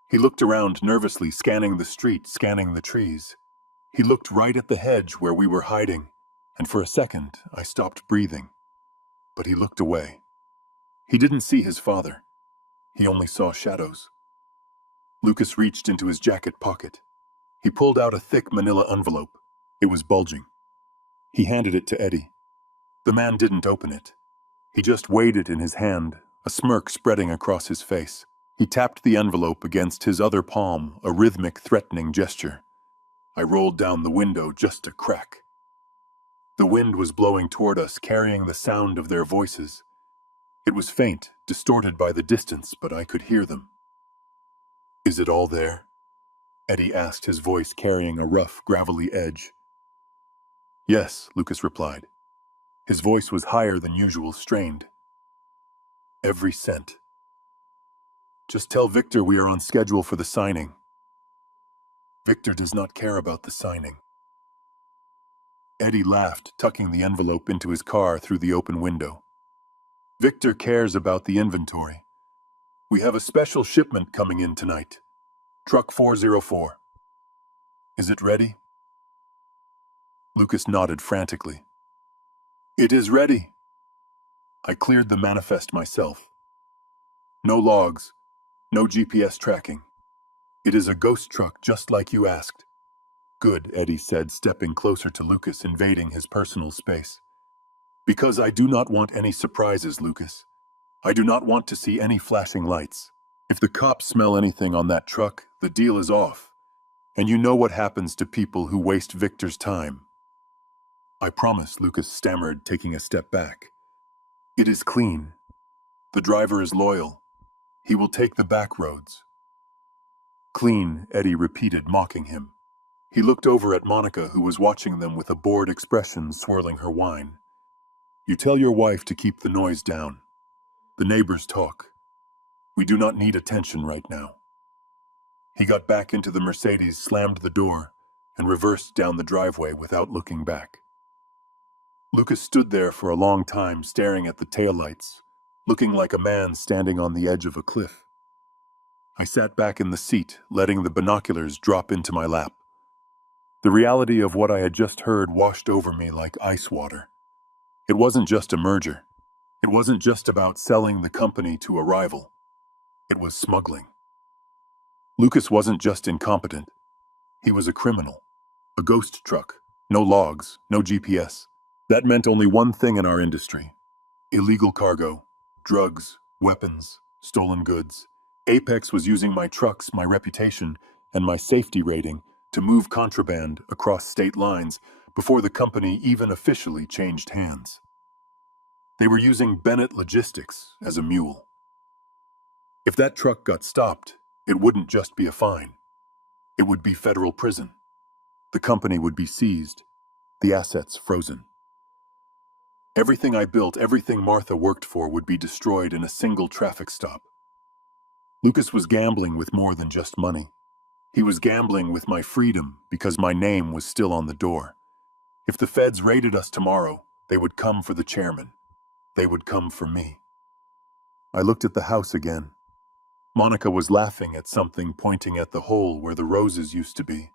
He looked around nervously, scanning the street, scanning the trees. He looked right at the hedge where we were hiding, and for a second I stopped breathing. But he looked away. He didn't see his father. He only saw shadows. Lucas reached into his jacket pocket. He pulled out a thick manila envelope. It was bulging. He handed it to Eddie. The man didn't open it. He just weighed it in his hand, a smirk spreading across his face. He tapped the envelope against his other palm, a rhythmic, threatening gesture. I rolled down the window just a crack. The wind was blowing toward us, carrying the sound of their voices. It was faint, distorted by the distance, but I could hear them. "Is it all there?" Eddie asked, his voice carrying a rough, gravelly edge. "Yes," Lucas replied. His voice was higher than usual, strained. "Every cent. Just tell Victor we are on schedule for the signing." "Victor does not care about the signing." Eddie laughed, tucking the envelope into his car through the open window. "Victor cares about the inventory. We have a special shipment coming in tonight. Truck 404. Is it ready?" Lucas nodded frantically. "It is ready." I cleared the manifest myself. "No logs, no GPS tracking. It is a ghost truck just like you asked." "Good," Eddie said, stepping closer to Lucas, invading his personal space. "Because I do not want any surprises, Lucas. I do not want to see any flashing lights. If the cops smell anything on that truck, the deal is off. And you know what happens to people who waste Victor's time." "I promise," Lucas stammered, taking a step back. "It is clean. The driver is loyal. He will take the back roads." "Clean," Eddie repeated, mocking him. He looked over at Monica, who was watching them with a bored expression, swirling her wine. "You tell your wife to keep the noise down. The neighbors talk. We do not need attention right now." He got back into the Mercedes, slammed the door, and reversed down the driveway without looking back. Lucas stood there for a long time, staring at the taillights, looking like a man standing on the edge of a cliff. I sat back in the seat, letting the binoculars drop into my lap. The reality of what I had just heard washed over me like ice water. It wasn't just a merger. It wasn't just about selling the company to a rival. It was smuggling. Lucas wasn't just incompetent. He was a criminal. A ghost truck. No logs, no GPS. That meant only one thing in our industry: Illegal cargo, drugs, weapons, stolen goods. Apex was using my trucks, my reputation, and my safety rating to move contraband across state lines before the company even officially changed hands. They were using Bennett Logistics as a mule. If that truck got stopped, it wouldn't just be a fine. It would be federal prison. The company would be seized, the assets frozen. Everything I built, everything Martha worked for would be destroyed in a single traffic stop. Lucas was gambling with more than just money. He was gambling with my freedom because my name was still on the door. If the feds raided us tomorrow, they would come for the chairman. They would come for me. I looked at the house again. Monica was laughing at something, pointing at the hole where the roses used to be.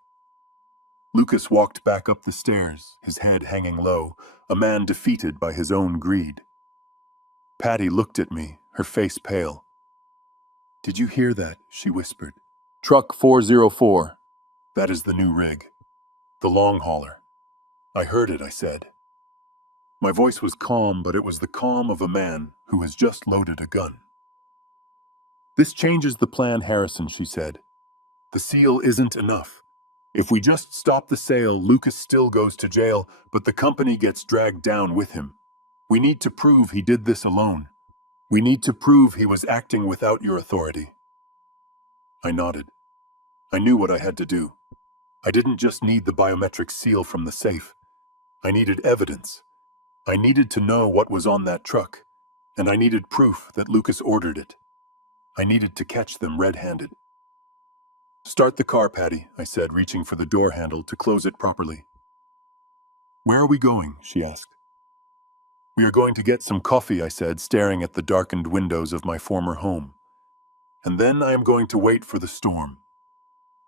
Lucas walked back up the stairs, his head hanging low, a man defeated by his own greed. Patty looked at me, her face pale. "Did you hear that?" she whispered. "Truck 404. That is the new rig. The long hauler." "I heard it," I said. My voice was calm, but it was the calm of a man who has just loaded a gun. "This changes the plan, Harrison," she said. "The seal isn't enough. If we just stop the sale, Lucas still goes to jail, but the company gets dragged down with him. We need to prove he did this alone. We need to prove he was acting without your authority." I nodded. I knew what I had to do. I didn't just need the biometric seal from the safe. I needed evidence. I needed to know what was on that truck, and I needed proof that Lucas ordered it. I needed to catch them red-handed. "Start the car, Patty," I said, reaching for the door handle to close it properly. "Where are we going?" she asked. "We are going to get some coffee," I said, staring at the darkened windows of my former home. "And then I am going to wait for the storm.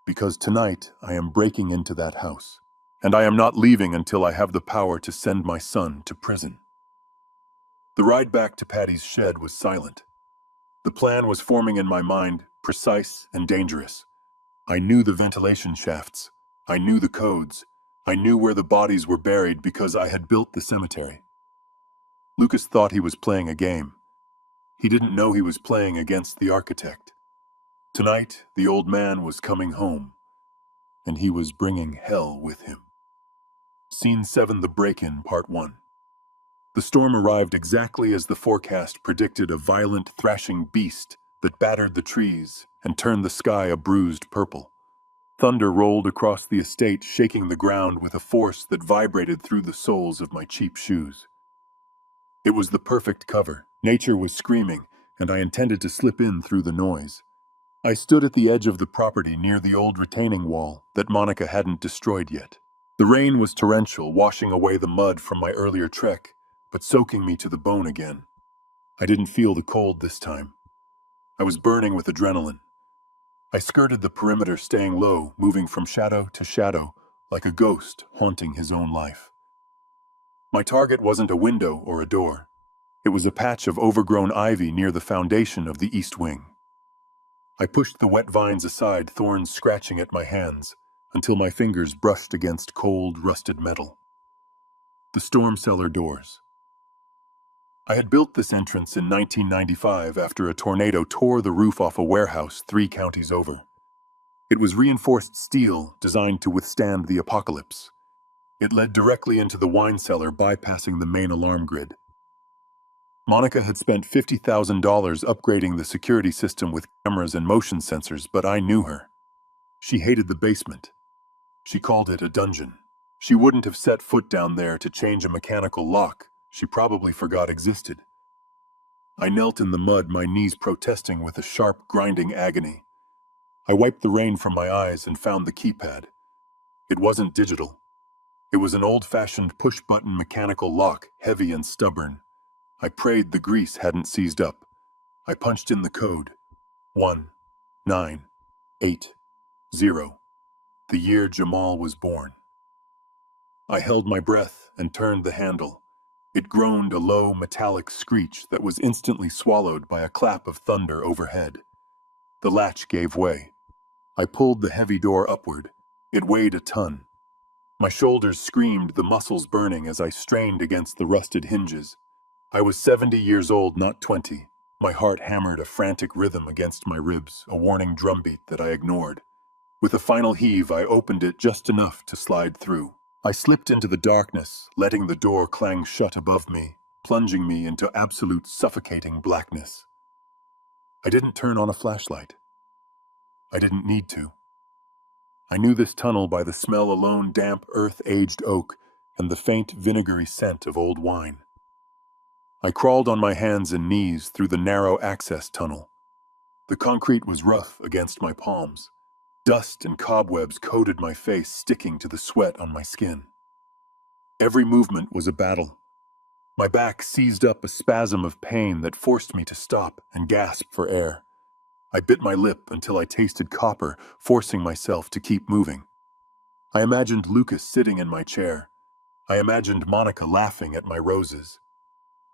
Because tonight I am breaking into that house. And I am not leaving until I have the power to send my son to prison." The ride back to Patty's shed was silent. The plan was forming in my mind, precise and dangerous. I knew the ventilation shafts. I knew the codes. I knew where the bodies were buried because I had built the cemetery. Lucas thought he was playing a game. He didn't know he was playing against the architect. Tonight, the old man was coming home, and he was bringing hell with him. Scene 7, The Break-In, Part 1. The storm arrived exactly as the forecast predicted, a violent, thrashing beast that battered the trees and turned the sky a bruised purple. Thunder rolled across the estate, shaking the ground with a force that vibrated through the soles of my cheap shoes. It was the perfect cover. Nature was screaming, and I intended to slip in through the noise. I stood at the edge of the property near the old retaining wall that Monica hadn't destroyed yet. The rain was torrential, washing away the mud from my earlier trek, but soaking me to the bone again. I didn't feel the cold this time. I was burning with adrenaline. I skirted the perimeter, staying low, moving from shadow to shadow, like a ghost haunting his own life. My target wasn't a window or a door. It was a patch of overgrown ivy near the foundation of the east wing. I pushed the wet vines aside, thorns scratching at my hands, until my fingers brushed against cold, rusted metal. The storm cellar doors. I had built this entrance in 1995 after a tornado tore the roof off a warehouse 3 counties over. It was reinforced steel designed to withstand the apocalypse. It led directly into the wine cellar, bypassing the main alarm grid. Monica had spent $50,000 upgrading the security system with cameras and motion sensors, but I knew her. She hated the basement. She called it a dungeon. She wouldn't have set foot down there to change a mechanical lock she probably forgot existed. I knelt in the mud, my knees protesting with a sharp, grinding agony. I wiped the rain from my eyes and found the keypad. It wasn't digital. It was an old-fashioned push-button mechanical lock, heavy and stubborn. I prayed the grease hadn't seized up. I punched in the code. 1980. The year Jamal was born. I held my breath and turned the handle. It groaned, a low, metallic screech that was instantly swallowed by a clap of thunder overhead. The latch gave way. I pulled the heavy door upward. It weighed a ton. My shoulders screamed, the muscles burning as I strained against the rusted hinges. I was 70 years old, not 20. My heart hammered a frantic rhythm against my ribs, a warning drumbeat that I ignored. With a final heave, I opened it just enough to slide through. I slipped into the darkness, letting the door clang shut above me, plunging me into absolute suffocating blackness. I didn't turn on a flashlight. I didn't need to. I knew this tunnel by the smell alone, damp earth-aged oak, and the faint vinegary scent of old wine. I crawled on my hands and knees through the narrow access tunnel. The concrete was rough against my palms. Dust and cobwebs coated my face, sticking to the sweat on my skin. Every movement was a battle. My back seized up a spasm of pain that forced me to stop and gasp for air. I bit my lip until I tasted copper, forcing myself to keep moving. I imagined Lucas sitting in my chair. I imagined Monica laughing at my roses.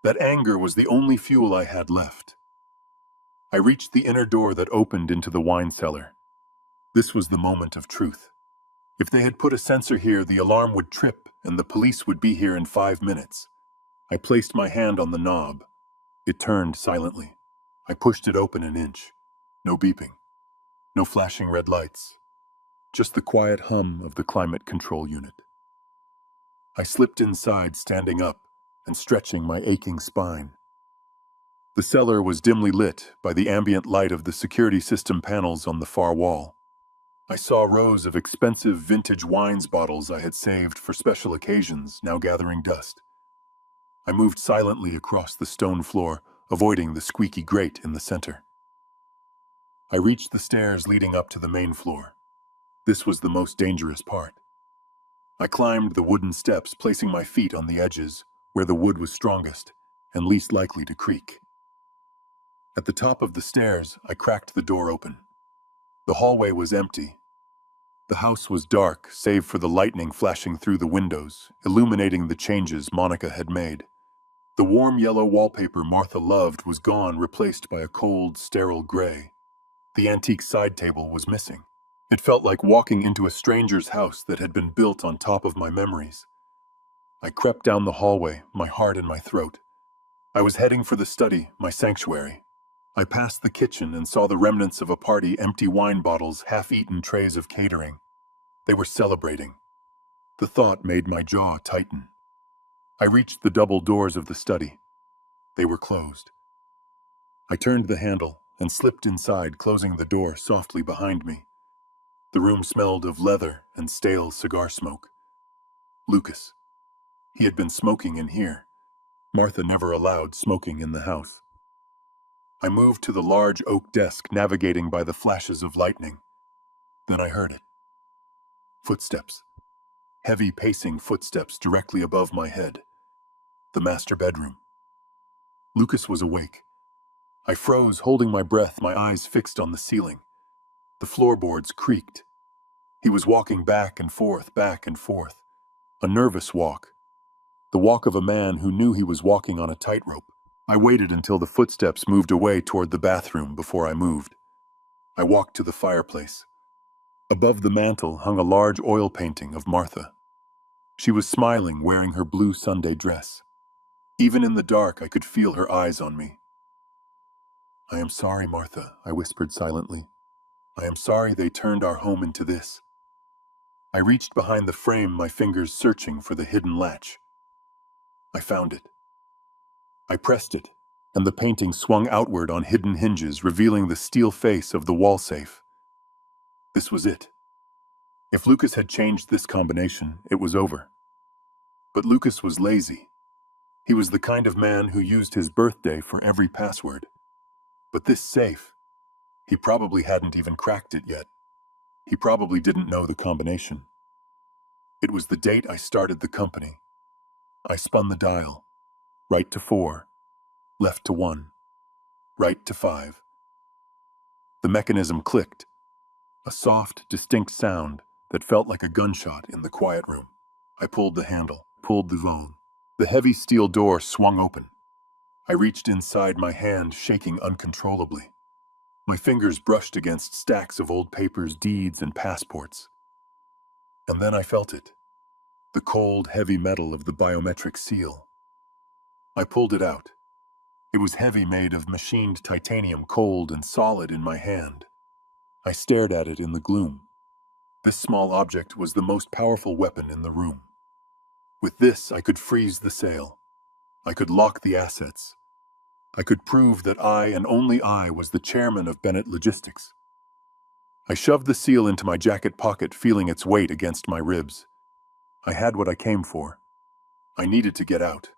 That anger was the only fuel I had left. I reached the inner door that opened into the wine cellar. This was the moment of truth. If they had put a sensor here, the alarm would trip and the police would be here in 5 minutes. I placed my hand on the knob. It turned silently. I pushed it open an inch. No beeping. No flashing red lights. Just the quiet hum of the climate control unit. I slipped inside, standing up and stretching my aching spine. The cellar was dimly lit by the ambient light of the security system panels on the far wall. I saw rows of expensive vintage wines bottles I had saved for special occasions, now gathering dust. I moved silently across the stone floor, avoiding the squeaky grate in the center. I reached the stairs leading up to the main floor. This was the most dangerous part. I climbed the wooden steps, placing my feet on the edges, where the wood was strongest and least likely to creak. At the top of the stairs, I cracked the door open. The hallway was empty. The house was dark, save for the lightning flashing through the windows, illuminating the changes Monica had made. The warm yellow wallpaper Martha loved was gone, replaced by a cold, sterile gray. The antique side table was missing. It felt like walking into a stranger's house that had been built on top of my memories. I crept down the hallway, my heart in my throat. I was heading for the study, my sanctuary. I passed the kitchen and saw the remnants of a party, empty wine bottles, half-eaten trays of catering. They were celebrating. The thought made my jaw tighten. I reached the double doors of the study. They were closed. I turned the handle and slipped inside, closing the door softly behind me. The room smelled of leather and stale cigar smoke. Lucas. He had been smoking in here. Martha never allowed smoking in the house. I moved to the large oak desk, navigating by the flashes of lightning. Then I heard it. Footsteps. Heavy pacing footsteps directly above my head. The master bedroom. Lucas was awake. I froze, holding my breath, my eyes fixed on the ceiling. The floorboards creaked. He was walking back and forth, back and forth. A nervous walk. The walk of a man who knew he was walking on a tightrope. I waited until the footsteps moved away toward the bathroom before I moved. I walked to the fireplace. Above the mantel hung a large oil painting of Martha. She was smiling, wearing her blue Sunday dress. Even in the dark, I could feel her eyes on me. "I am sorry, Martha," I whispered silently. "I am sorry they turned our home into this." I reached behind the frame, my fingers searching for the hidden latch. I found it. I pressed it, and the painting swung outward on hidden hinges, revealing the steel face of the wall safe. This was it. If Lucas had changed this combination, it was over. But Lucas was lazy. He was the kind of man who used his birthday for every password. But this safe, he probably hadn't even cracked it yet. He probably didn't know the combination. It was the date I started the company. I spun the dial. Right to 4, left to 1, right to 5. The mechanism clicked, a soft, distinct sound that felt like a gunshot in the quiet room. I pulled the handle, pulled the phone. The heavy steel door swung open. I reached inside, my hand shaking uncontrollably. My fingers brushed against stacks of old papers, deeds, and passports. And then I felt it. The cold, heavy metal of the biometric seal. I pulled it out. It was heavy, made of machined titanium, cold and solid in my hand. I stared at it in the gloom. This small object was the most powerful weapon in the room. With this, I could freeze the sale. I could lock the assets. I could prove that I, and only I, was the chairman of Bennett Logistics. I shoved the seal into my jacket pocket, feeling its weight against my ribs. I had what I came for. I needed to get out.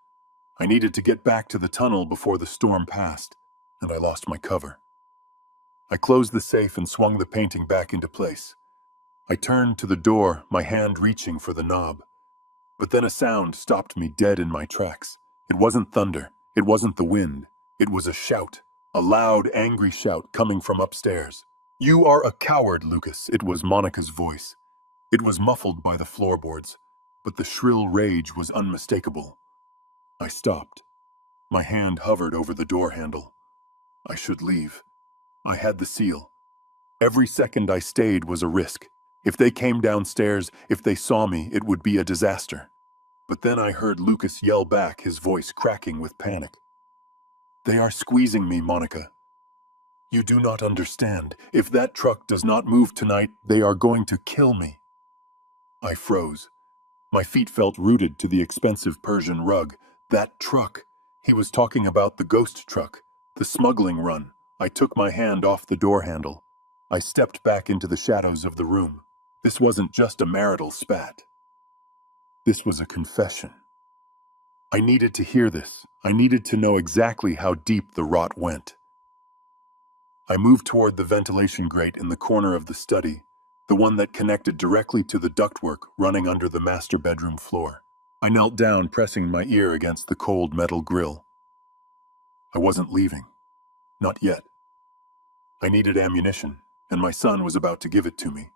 I needed to get back to the tunnel before the storm passed, and I lost my cover. I closed the safe and swung the painting back into place. I turned to the door, my hand reaching for the knob. But then a sound stopped me dead in my tracks. It wasn't thunder. It wasn't the wind. It was a shout. A loud, angry shout coming from upstairs. "You are a coward, Lucas," it was Monica's voice. It was muffled by the floorboards, but the shrill rage was unmistakable. I stopped. My hand hovered over the door handle. I should leave. I had the seal. Every second I stayed was a risk. If they came downstairs, if they saw me, it would be a disaster. But then I heard Lucas yell back, his voice cracking with panic. "They are squeezing me, Monica. You do not understand. If that truck does not move tonight, they are going to kill me." I froze. My feet felt rooted to the expensive Persian rug. That truck. He was talking about the ghost truck, the smuggling run. I took my hand off the door handle. I stepped back into the shadows of the room. This wasn't just a marital spat. This was a confession. I needed to hear this. I needed to know exactly how deep the rot went. I moved toward the ventilation grate in the corner of the study, the one that connected directly to the ductwork running under the master bedroom floor. I knelt down, pressing my ear against the cold metal grill. I wasn't leaving. Not yet. I needed ammunition, and my son was about to give it to me.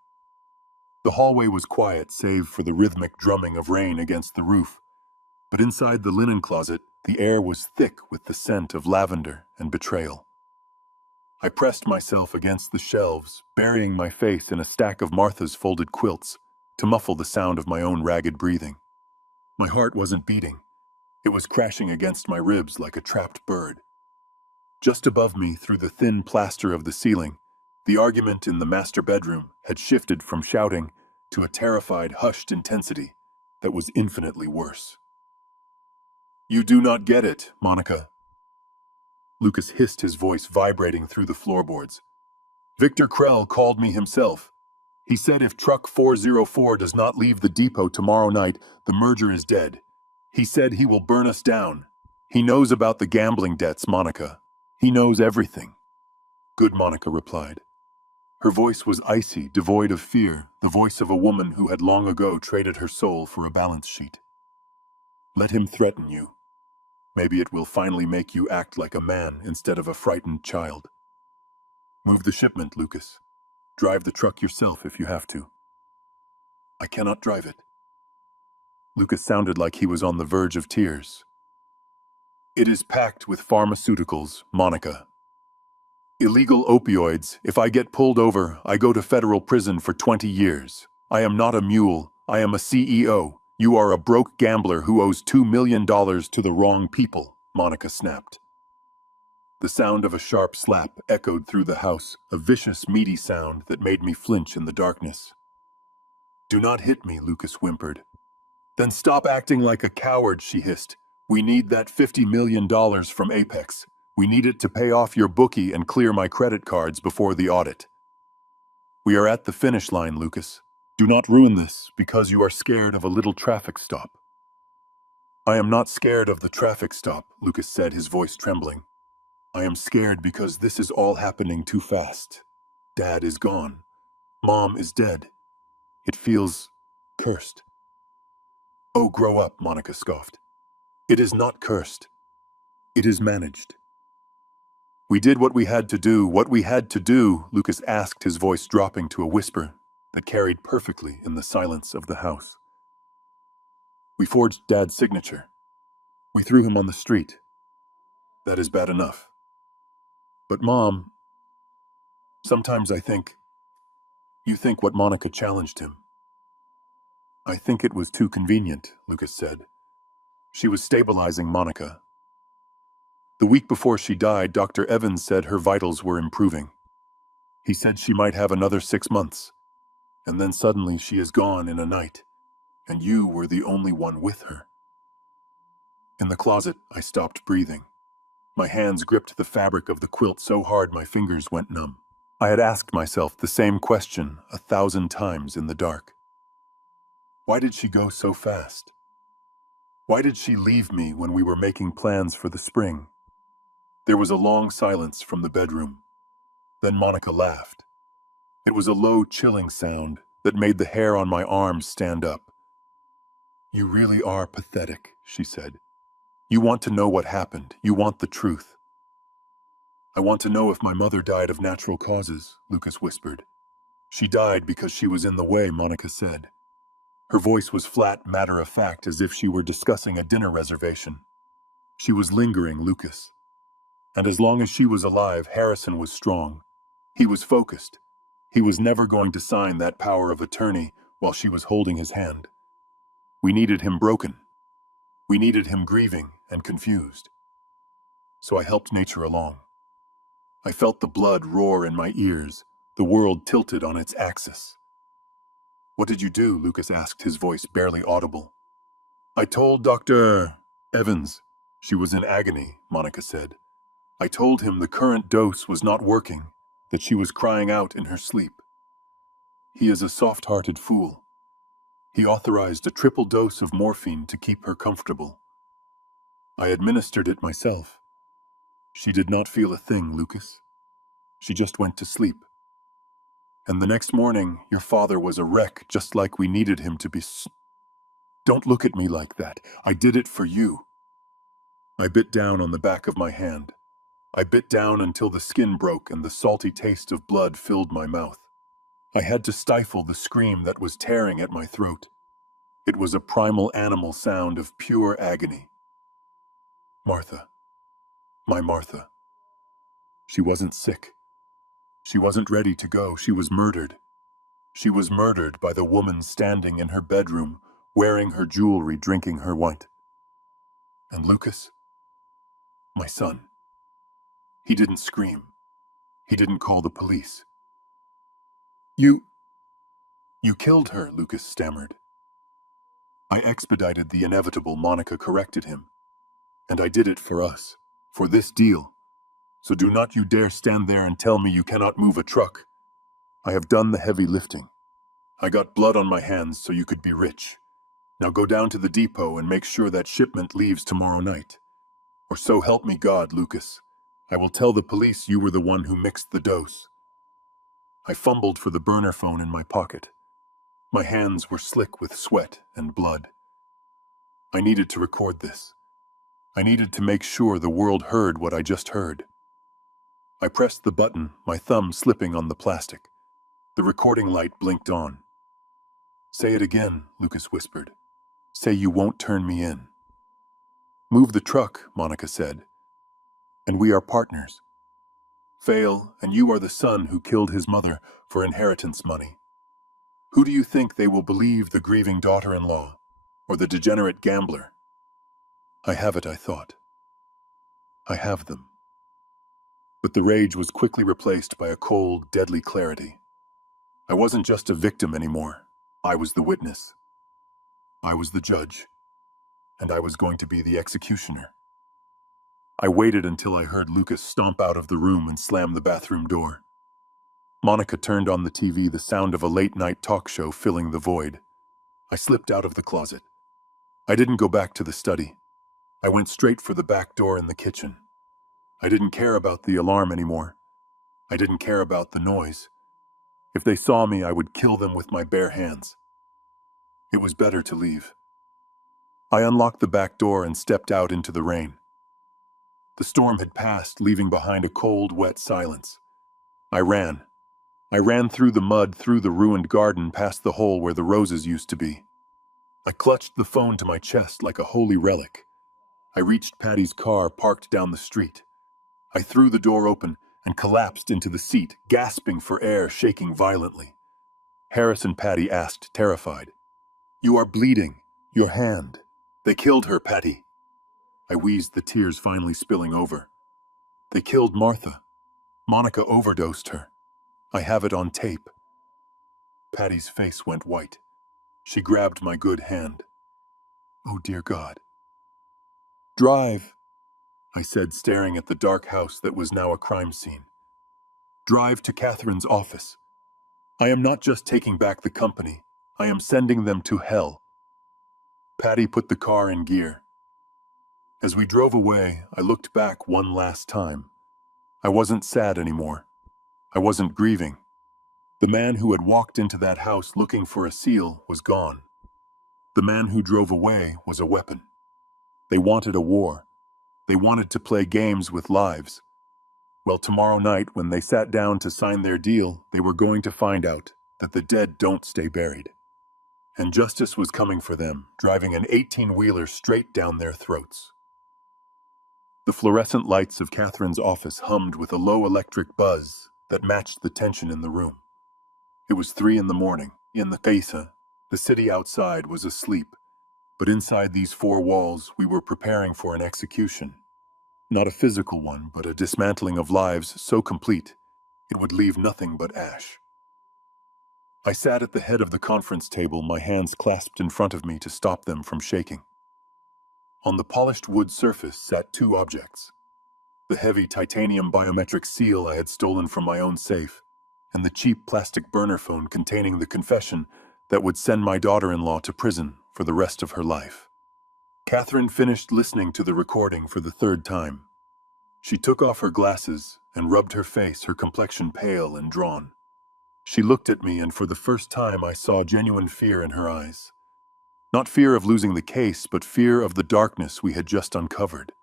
The hallway was quiet, save for the rhythmic drumming of rain against the roof. But inside the linen closet, the air was thick with the scent of lavender and betrayal. I pressed myself against the shelves, burying my face in a stack of Martha's folded quilts to muffle the sound of my own ragged breathing. My heart wasn't beating. It was crashing against my ribs like a trapped bird. Just above me, through the thin plaster of the ceiling, the argument in the master bedroom had shifted from shouting to a terrified, hushed intensity that was infinitely worse. "You do not get it, Monica." Lucas hissed, his voice vibrating through the floorboards. "Victor Krell called me himself. He said if truck 404 does not leave the depot tomorrow night, the merger is dead. He said he will burn us down. He knows about the gambling debts, Monica. He knows everything." "Good," Monica replied. Her voice was icy, devoid of fear, the voice of a woman who had long ago traded her soul for a balance sheet. "Let him threaten you. Maybe it will finally make you act like a man instead of a frightened child. Move the shipment, Lucas. Drive the truck yourself if you have to." "I cannot drive it." Lucas sounded like he was on the verge of tears. "It is packed with pharmaceuticals, Monica. Illegal opioids. If I get pulled over, I go to federal prison for 20 years. I am not a mule. I am a CEO. You are a broke gambler who owes $2 million to the wrong people," Monica snapped. The sound of a sharp slap echoed through the house, a vicious, meaty sound that made me flinch in the darkness. "Do not hit me," Lucas whimpered. "Then stop acting like a coward," she hissed. "We need that $50 million from Apex. We need it to pay off your bookie and clear my credit cards before the audit." "We are at the finish line, Lucas. Do not ruin this because you are scared of a little traffic stop." "I am not scared of the traffic stop," Lucas said, his voice trembling. "I am scared because this is all happening too fast. Dad is gone. Mom is dead. It feels cursed." "Oh, grow up," Monica scoffed. "It is not cursed. It is managed." "We did what we had to do, what we had to do," Lucas asked, his voice dropping to a whisper that carried perfectly in the silence of the house. "We forged Dad's signature. We threw him on the street. That is bad enough. But Mom, sometimes I think, you think what Monica challenged him." "I think it was too convenient," Lucas said. She was stabilizing Monica. The week before she died, Dr. Evans said her vitals were improving. He said she might have another 6 months. And then suddenly she is gone in a night. And you were the only one with her. In the closet, I stopped breathing. My hands gripped the fabric of the quilt so hard my fingers went numb. I had asked myself the same question 1,000 times in the dark. Why did she go so fast? Why did she leave me when we were making plans for the spring? There was a long silence from the bedroom. Then Monica laughed. It was a low, chilling sound that made the hair on my arms stand up. "You really are pathetic," she said. "You want to know what happened. You want the truth." "I want to know if my mother died of natural causes," Lucas whispered. "She died because she was in the way," Monica said. Her voice was flat, matter-of-fact, as if she were discussing a dinner reservation. She was lingering, Lucas. And as long as she was alive, Harrison was strong. He was focused. He was never going to sign that power of attorney while she was holding his hand. We needed him broken. We needed him grieving and confused. So I helped nature along. I felt the blood roar in my ears, the world tilted on its axis. "What did you do?" Lucas asked, his voice barely audible. "I told Dr. Evans." She was in agony, Monica said. "I told him the current dose was not working, that she was crying out in her sleep. He is a soft-hearted fool. He authorized a triple dose of morphine to keep her comfortable. I administered it myself. She did not feel a thing, Lucas. She just went to sleep. And the next morning, your father was a wreck, just like we needed him to be. Don't look at me like that. I did it for you." I bit down on the back of my hand. I bit down until the skin broke and the salty taste of blood filled my mouth. I had to stifle the scream that was tearing at my throat. It was a primal animal sound of pure agony. Martha. My Martha. She wasn't sick. She wasn't ready to go. She was murdered. She was murdered by the woman standing in her bedroom, wearing her jewelry, drinking her wine. And Lucas? My son. He didn't scream. He didn't call the police. You killed her," Lucas stammered. "I expedited the inevitable," Monica corrected him. "And I did it for us, for this deal. So do not you dare stand there and tell me you cannot move a truck. I have done the heavy lifting. I got blood on my hands so you could be rich. Now go down to the depot and make sure that shipment leaves tomorrow night. Or so help me God, Lucas. I will tell the police you were the one who mixed the dose." I fumbled for the burner phone in my pocket. My hands were slick with sweat and blood. I needed to record this. I needed to make sure the world heard what I just heard. I pressed the button, my thumb slipping on the plastic. The recording light blinked on. "Say it again," Lucas whispered. "Say you won't turn me in." "Move the truck," Monica said. "And we are partners. Fail, and you are the son who killed his mother for inheritance money. Who do you think they will believe, the grieving daughter-in-law, or the degenerate gambler?" I have it, I thought. I have them. But the rage was quickly replaced by a cold, deadly clarity. I wasn't just a victim anymore. I was the witness. I was the judge. And I was going to be the executioner. I waited until I heard Lucas stomp out of the room and slam the bathroom door. Monica turned on the TV, the sound of a late-night talk show filling the void. I slipped out of the closet. I didn't go back to the study. I went straight for the back door in the kitchen. I didn't care about the alarm anymore. I didn't care about the noise. If they saw me, I would kill them with my bare hands. It was better to leave. I unlocked the back door and stepped out into the rain. The storm had passed, leaving behind a cold, wet silence. I ran. I ran through the mud, through the ruined garden, past the hole where the roses used to be. I clutched the phone to my chest like a holy relic. I reached Patty's car parked down the street. I threw the door open and collapsed into the seat, gasping for air, shaking violently. Harris and Patty asked, terrified, "You are bleeding. Your hand." "They killed her, Patty." I wheezed, the tears finally spilling over. They killed Martha. Monica overdosed her. I have it on tape. Patty's face went white. She grabbed my good hand. Oh, dear God. Drive, I said, staring at the dark house that was now a crime scene. Drive to Catherine's office. I am not just taking back the company. I am sending them to hell. Patty put the car in gear. As we drove away, I looked back one last time. I wasn't sad anymore. I wasn't grieving. The man who had walked into that house looking for a seal was gone. The man who drove away was a weapon. They wanted a war. They wanted to play games with lives. Well, tomorrow night, when they sat down to sign their deal, they were going to find out that the dead don't stay buried. And justice was coming for them, driving an 18-wheeler straight down their throats. The fluorescent lights of Catherine's office hummed with a low electric buzz that matched the tension in the room. It was 3 in the morning. In the Pesa, the city outside was asleep, but inside these 4 walls we were preparing for an execution. Not a physical one, but a dismantling of lives so complete it would leave nothing but ash. I sat at the head of the conference table, my hands clasped in front of me to stop them from shaking. On the polished wood surface sat 2 objects: the heavy titanium biometric seal I had stolen from my own safe, and the cheap plastic burner phone containing the confession that would send my daughter-in-law to prison for the rest of her life. Catherine finished listening to the recording for the 3rd time. She took off her glasses and rubbed her face, her complexion pale and drawn. She looked at me, and for the first time I saw genuine fear in her eyes. Not fear of losing the case, but fear of the darkness we had just uncovered.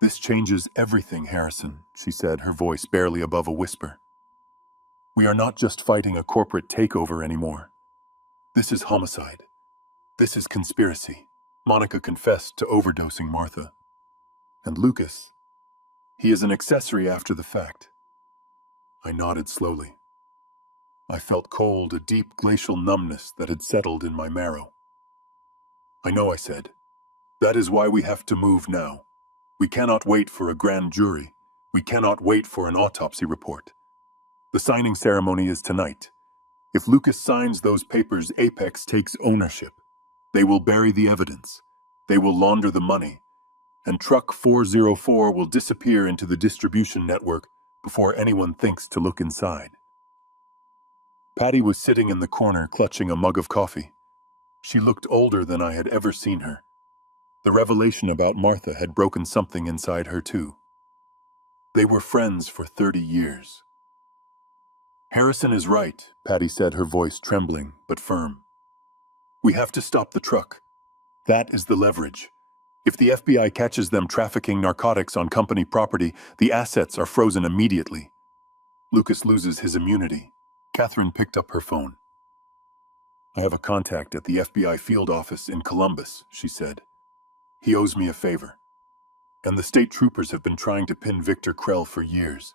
"This changes everything, Harrison," she said, her voice barely above a whisper. "We are not just fighting a corporate takeover anymore. This is homicide. This is conspiracy." Monica confessed to overdosing Martha. "And Lucas, he is an accessory after the fact." I nodded slowly. I felt cold, a deep glacial numbness that had settled in my marrow. "I know," I said. "That is why we have to move now. We cannot wait for a grand jury. We cannot wait for an autopsy report. The signing ceremony is tonight. If Lucas signs those papers, Apex takes ownership. They will bury the evidence. They will launder the money. And Truck 404 will disappear into the distribution network before anyone thinks to look inside." Patty was sitting in the corner, clutching a mug of coffee. She looked older than I had ever seen her. The revelation about Martha had broken something inside her, too. They were friends for 30 years. "Harrison is right," Patty said, her voice trembling but firm. "We have to stop the truck. That is the leverage. If the FBI catches them trafficking narcotics on company property, the assets are frozen immediately. Lucas loses his immunity." Catherine picked up her phone. "I have a contact at the FBI field office in Columbus," she said. "He owes me a favor. And the state troopers have been trying to pin Victor Krell for years.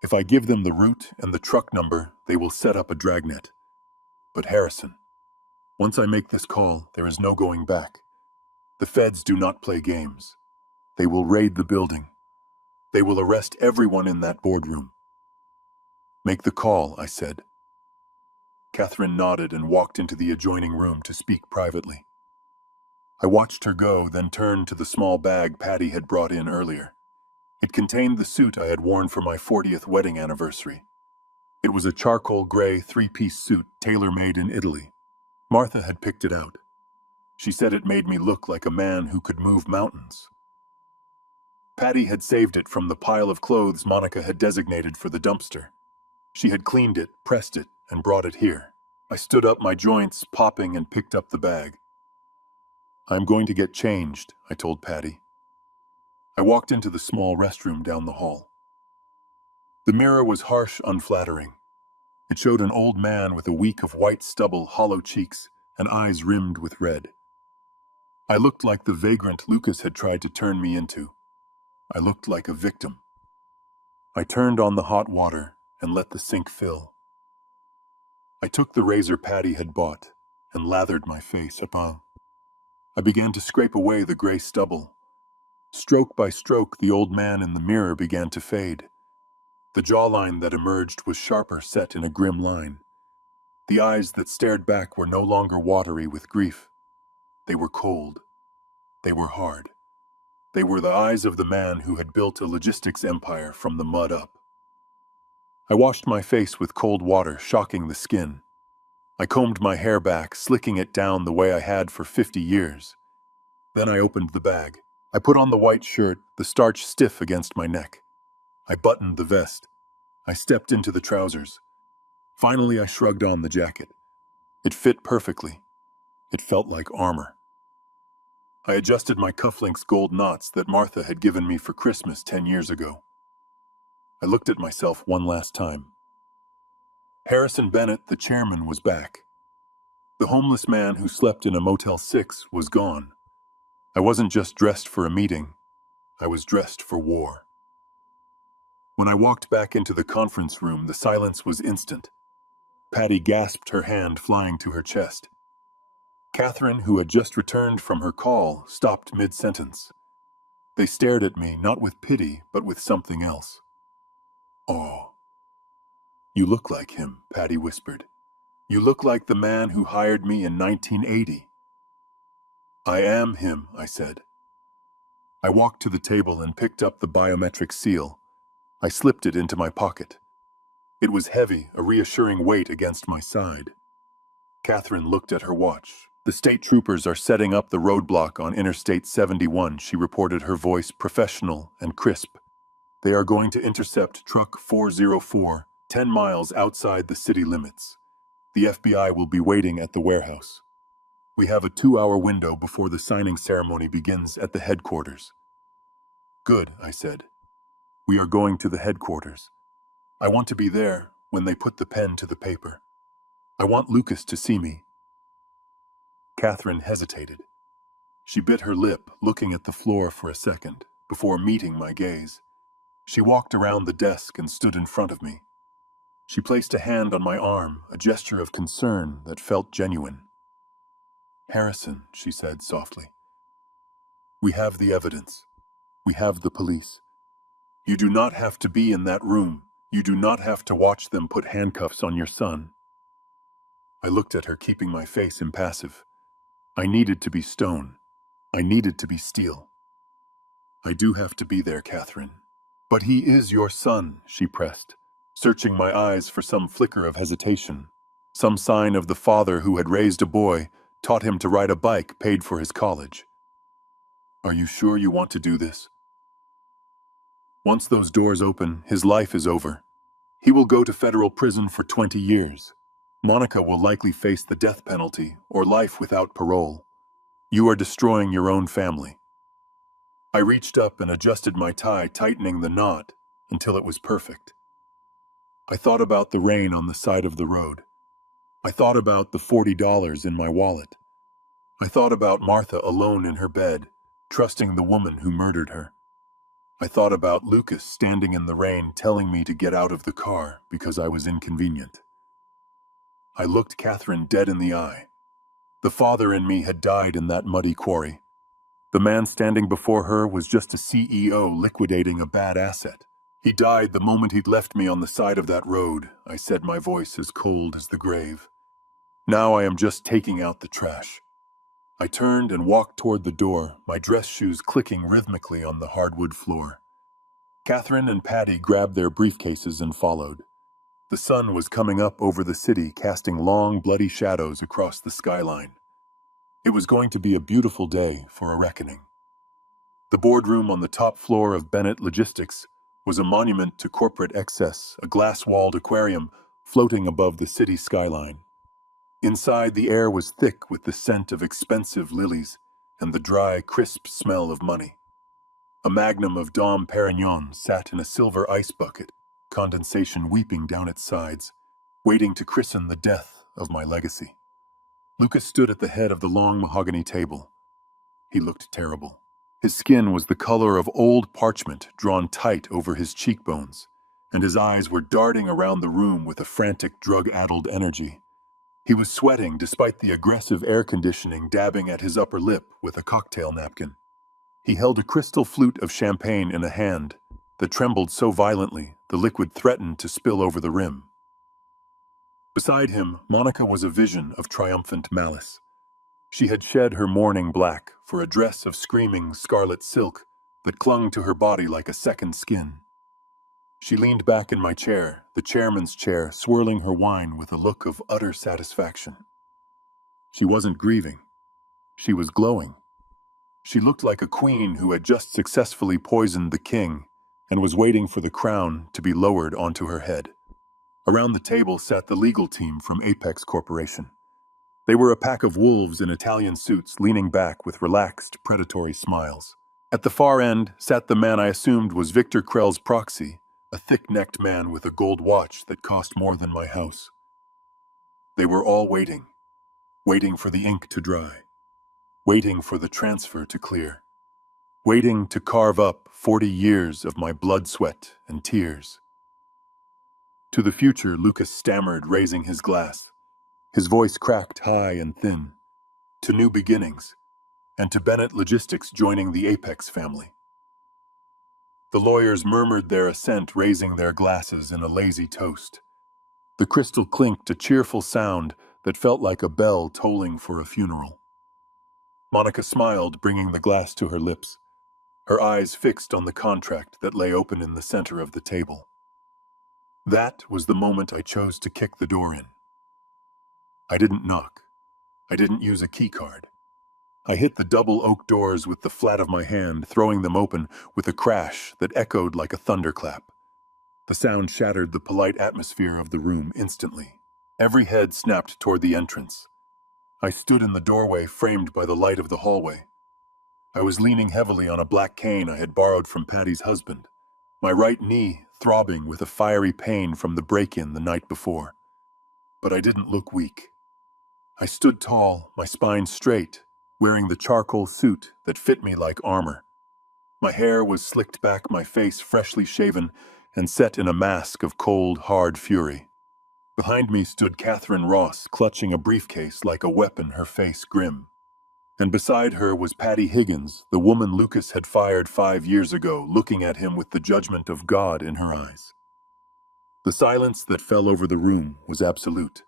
If I give them the route and the truck number, they will set up a dragnet. But Harrison, once I make this call, there is no going back. The feds do not play games. They will raid the building. They will arrest everyone in that boardroom." "Make the call," I said. Catherine nodded and walked into the adjoining room to speak privately. I watched her go, then turned to the small bag Patty had brought in earlier. It contained the suit I had worn for my 40th wedding anniversary. It was a charcoal gray 3-piece suit tailor-made in Italy. Martha had picked it out. She said it made me look like a man who could move mountains. Patty had saved it from the pile of clothes Monica had designated for the dumpster. She had cleaned it, pressed it, and brought it here. I stood up, my joints popping, and picked up the bag. "I'm going to get changed," I told Patty. I walked into the small restroom down the hall. The mirror was harsh, unflattering. It showed an old man with a week of white stubble, hollow cheeks, and eyes rimmed with red. I looked like the vagrant Lucas had tried to turn me into. I looked like a victim. I turned on the hot water and let the sink fill. I took the razor Patty had bought and lathered my face upon. I began to scrape away the gray stubble. Stroke by stroke, the old man in the mirror began to fade. The jawline that emerged was sharper, set in a grim line. The eyes that stared back were no longer watery with grief. They were cold. They were hard. They were the eyes of the man who had built a logistics empire from the mud up. I washed my face with cold water, shocking the skin. I combed my hair back, slicking it down the way I had for 50 years. Then I opened the bag. I put on the white shirt, the starch stiff against my neck. I buttoned the vest. I stepped into the trousers. Finally, I shrugged on the jacket. It fit perfectly. It felt like armor. I adjusted my cufflinks' gold knots that Martha had given me for Christmas 10 years ago. I looked at myself one last time. Harrison Bennett, the chairman, was back. The homeless man who slept in a Motel 6 was gone. I wasn't just dressed for a meeting. I was dressed for war. When I walked back into the conference room, the silence was instant. Patty gasped, her hand flying to her chest. Catherine, who had just returned from her call, stopped mid-sentence. They stared at me, not with pity, but with something else. "Oh, you look like him," Patty whispered. "You look like the man who hired me in 1980. "I am him," I said. I walked to the table and picked up the biometric seal. I slipped it into my pocket. It was heavy, a reassuring weight against my side. Catherine looked at her watch. "The state troopers are setting up the roadblock on Interstate 71, she reported, her voice professional and crisp. "They are going to intercept truck 404, 10 miles outside the city limits. The FBI will be waiting at the warehouse. We have a 2-hour window before the signing ceremony begins at the headquarters." "Good," I said. "We are going to the headquarters. I want to be there when they put the pen to the paper. I want Lucas to see me." Catherine hesitated. She bit her lip, looking at the floor for a second, before meeting my gaze. She walked around the desk and stood in front of me. She placed a hand on my arm, a gesture of concern that felt genuine. "Harrison," she said softly, "we have the evidence. We have the police. You do not have to be in that room. You do not have to watch them put handcuffs on your son." I looked at her, keeping my face impassive. I needed to be stone. I needed to be steel. "I do have to be there, Catherine." "But he is your son," she pressed, searching my eyes for some flicker of hesitation, some sign of the father who had raised a boy, taught him to ride a bike, paid for his college. "Are you sure you want to do this? Once those doors open, his life is over. He will go to federal prison for 20 years. Monica will likely face the death penalty or life without parole. You are destroying your own family." I reached up and adjusted my tie, tightening the knot until it was perfect. I thought about the rain on the side of the road. I thought about the $40 in my wallet. I thought about Martha alone in her bed, trusting the woman who murdered her. I thought about Lucas standing in the rain, telling me to get out of the car because I was inconvenient. I looked Catherine dead in the eye. The father in me had died in that muddy quarry. The man standing before her was just a CEO liquidating a bad asset. "He died the moment he'd left me on the side of that road," I said, my voice as cold as the grave. "Now I am just taking out the trash." I turned and walked toward the door, my dress shoes clicking rhythmically on the hardwood floor. Catherine and Patty grabbed their briefcases and followed. The sun was coming up over the city, casting long, bloody shadows across the skyline. It was going to be a beautiful day for a reckoning. The boardroom on the top floor of Bennett Logistics was a monument to corporate excess, a glass-walled aquarium floating above the city skyline. Inside, the air was thick with the scent of expensive lilies and the dry, crisp smell of money. A magnum of Dom Perignon sat in a silver ice bucket, condensation weeping down its sides, waiting to christen the death of my legacy. Lucas stood at the head of the long mahogany table. He looked terrible. His skin was the color of old parchment drawn tight over his cheekbones, and his eyes were darting around the room with a frantic, drug-addled energy. He was sweating despite the aggressive air conditioning dabbing at his upper lip with a cocktail napkin. He held a crystal flute of champagne in a hand that trembled so violently the liquid threatened to spill over the rim. Beside him, Monica was a vision of triumphant malice. She had shed her mourning black for a dress of screaming scarlet silk that clung to her body like a second skin. She leaned back in my chair, the chairman's chair, swirling her wine with a look of utter satisfaction. She wasn't grieving. She was glowing. She looked like a queen who had just successfully poisoned the king and was waiting for the crown to be lowered onto her head. Around the table sat the legal team from Apex Corporation. They were a pack of wolves in Italian suits leaning back with relaxed, predatory smiles. At the far end sat the man I assumed was Victor Krell's proxy, a thick-necked man with a gold watch that cost more than my house. They were all waiting, waiting for the ink to dry, waiting for the transfer to clear, waiting to carve up 40 years of my blood, sweat, and tears. To the future, Lucas stammered, raising his glass. His voice cracked high and thin. To new beginnings, and to Bennett Logistics joining the Apex family. The lawyers murmured their assent, raising their glasses in a lazy toast. The crystal clinked, a cheerful sound that felt like a bell tolling for a funeral. Monica smiled, bringing the glass to her lips, her eyes fixed on the contract that lay open in the center of the table. That was the moment I chose to kick the door in. I didn't knock. I didn't use a key card. I hit the double oak doors with the flat of my hand, throwing them open with a crash that echoed like a thunderclap. The sound shattered the polite atmosphere of the room instantly. Every head snapped toward the entrance. I stood in the doorway, framed by the light of the hallway. I was leaning heavily on a black cane I had borrowed from Patty's husband, my right knee throbbing with a fiery pain from the break-in the night before. But I didn't look weak. I stood tall, my spine straight, wearing the charcoal suit that fit me like armor. My hair was slicked back, my face freshly shaven and set in a mask of cold, hard fury. Behind me stood Catherine Ross, clutching a briefcase like a weapon, her face grim. And beside her was Patty Higgins, the woman Lucas had fired 5 years ago, looking at him with the judgment of God in her eyes. The silence that fell over the room was absolute.